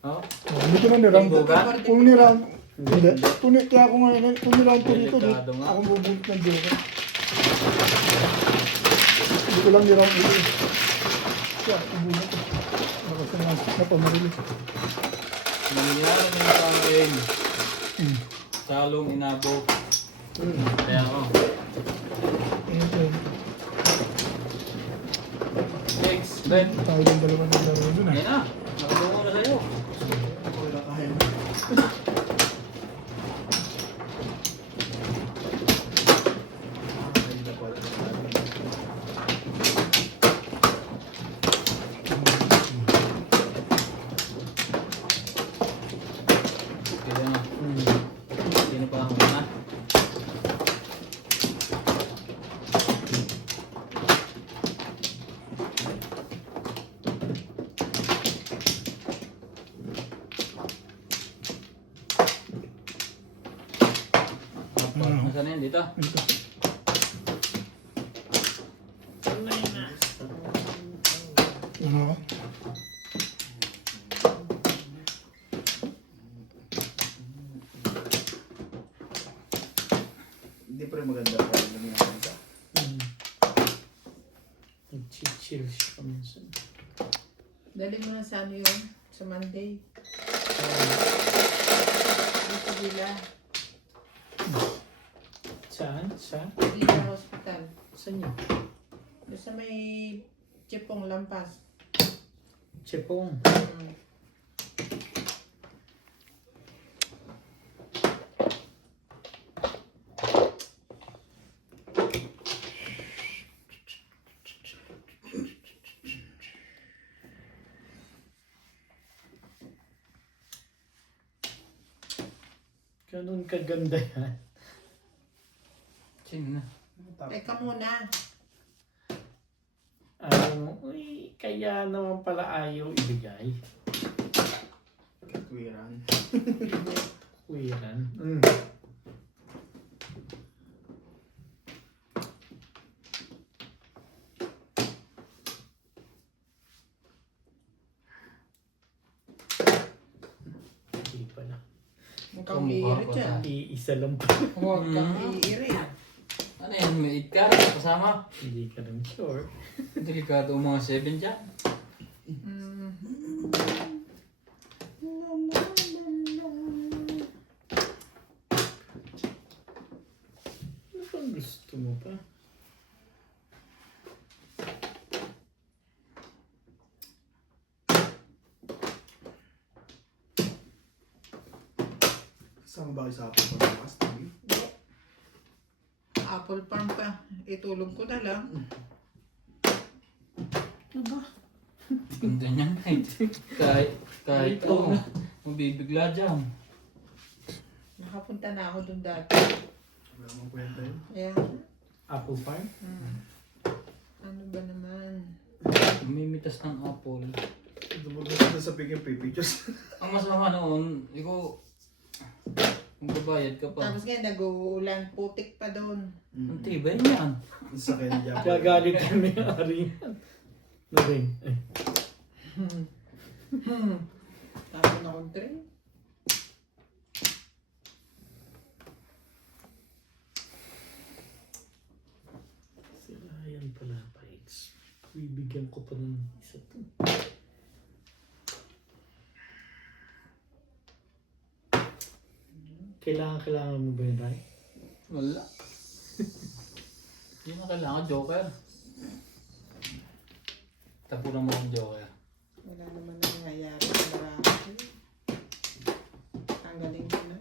Oh? Oh, hindi ko na niround. Timboga? Kung niround, hindi. Kaya ako ngayon, kung niround ko dito, Delikado nga. ako bubunot ng joker. Hindi ko lang niround dito eh. Kaya ako bubunot ko. Lakas na pamarili. Nangyari na sa akin. Hmm. Salong inabot. Kaya ako. Ayun. Next, Ben. Tayo ng dalawa ng laro dun Yan eh. na. Nakatulong ko na sa'yo. Wala kaya. Kaya na. Sino pa ang una? Nasaan na yun? Dito? Dito. Ano? Hindi pa rin maganda pa rin nangyayari ka. Nag-chill siya minsan. Dali mo na sa ano yun? Sa Monday. Dito Villa. Saan? Sa? Villa Hospital. Saan yun? Doon sa may Chepong Lampas. Chepong. Hmm. Ganun kaganda yan. Sino na? Teka muna. Uy, kaya naman pala ayaw ibigay. Katwiran. Kuwiran. Hindi pala. Mukhang iirit yan. Iisa lang pa. Huwag kang iirit. Ano yan? May 8 carats kasama. Hindi ka rin sure. Delikado ang mga 7 dyan. Kasama ba kayo sa Apple Podcast? Hindi. Apple Farm pa. Itulong ko na lang. Aba. Ganda niyan kahit oh, mabibigla dyan. Nakapunta na ako dun dati. Wala mong kwenta yun. Ayan. Apple Farm? Ano ba naman? Mimitas ng apple. Dumagod sa bigyan pictures. Ang masama noon, ikaw, magbabayad ka pa. Tapos ngayon, nag-uulan. Putik pa doon. Ang tibay niyan. Sa kanya niya. Gagalit kami ari. Na rin. Eh. Tapos na akong train. Sila yan pala pa. Bibigyan ko pa ng isa to. Kailangan mo ba yun, Ray? Wala. Hindi na kailangan joker. Tapunan mo ang joker. Wala naman nangyayari sa marami. Tanggalin ko na.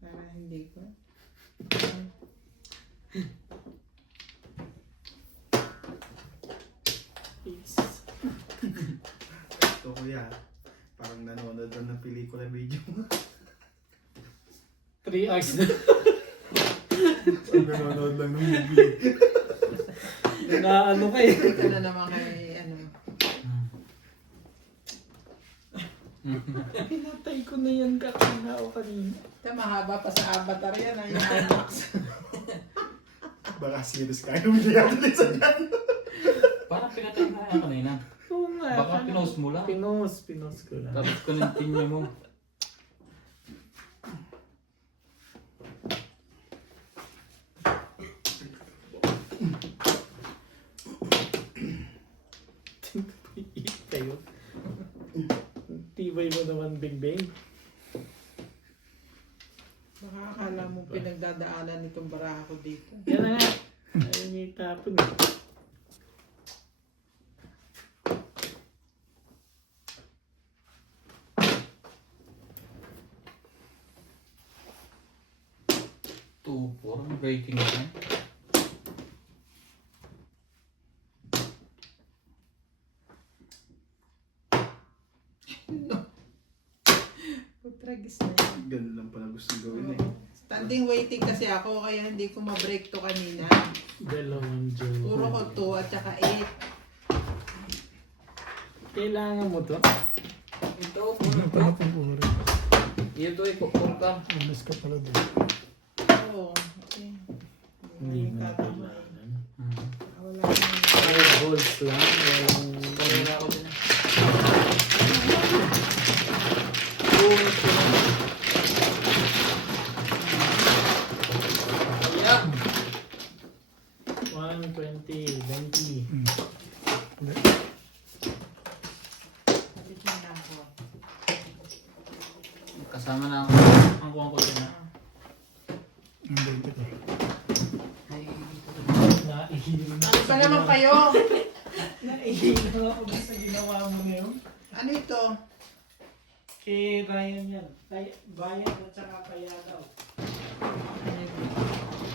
Para hindi ko. Ito kuya. Parang nanonood lang ng pelikula video mo. 3 hours na. Parang nanonood lang ng movie. Na ano kayo? Ito na naman kay ano. Pinatay ko na yan kakana o kanina. Ito mahaba pa sa avatar yan. Ay, IMAX. Baka serious ka. Ano nangyayari sa dyan? Parang pinatay na yan kanina. Oo nga. Baka pinost mo lang. Pinos ko lang. Tapos continue mo. Kayo. Tibay mo naman, Bing Bing. Baka akala mo pinagdadaanan itong baraha ko dito. Yan na nga. Ayaw niya itapon. Ang breaking na yan. Putragis na yan. Ganun lang pala gusto gawin eh. Standing waiting kasi ako kaya hindi ko ma-break to kanina. Dalawang joke. Puro ko 2 at saka 8. Kailangan mo to? Ito, Ano pala pang uri? ito ipupur ka. Umas ka pala doon. Oo. Okay. Hindi mo Tatama. kailangan. Wala nang... Balls lang. Walang... Pagkira ako din. Bunot ko lang. Yeah. 120, 20. Hindi. Bigyan na ako. Kasama na ang kuwang ko din. Ang 20 ko. Naihilo na. Ano ba naman kayo? Naihilo ako sa ginawa mo ngayon. Ano ito? Kay Ryan yan. Bayan at saka kaya daw.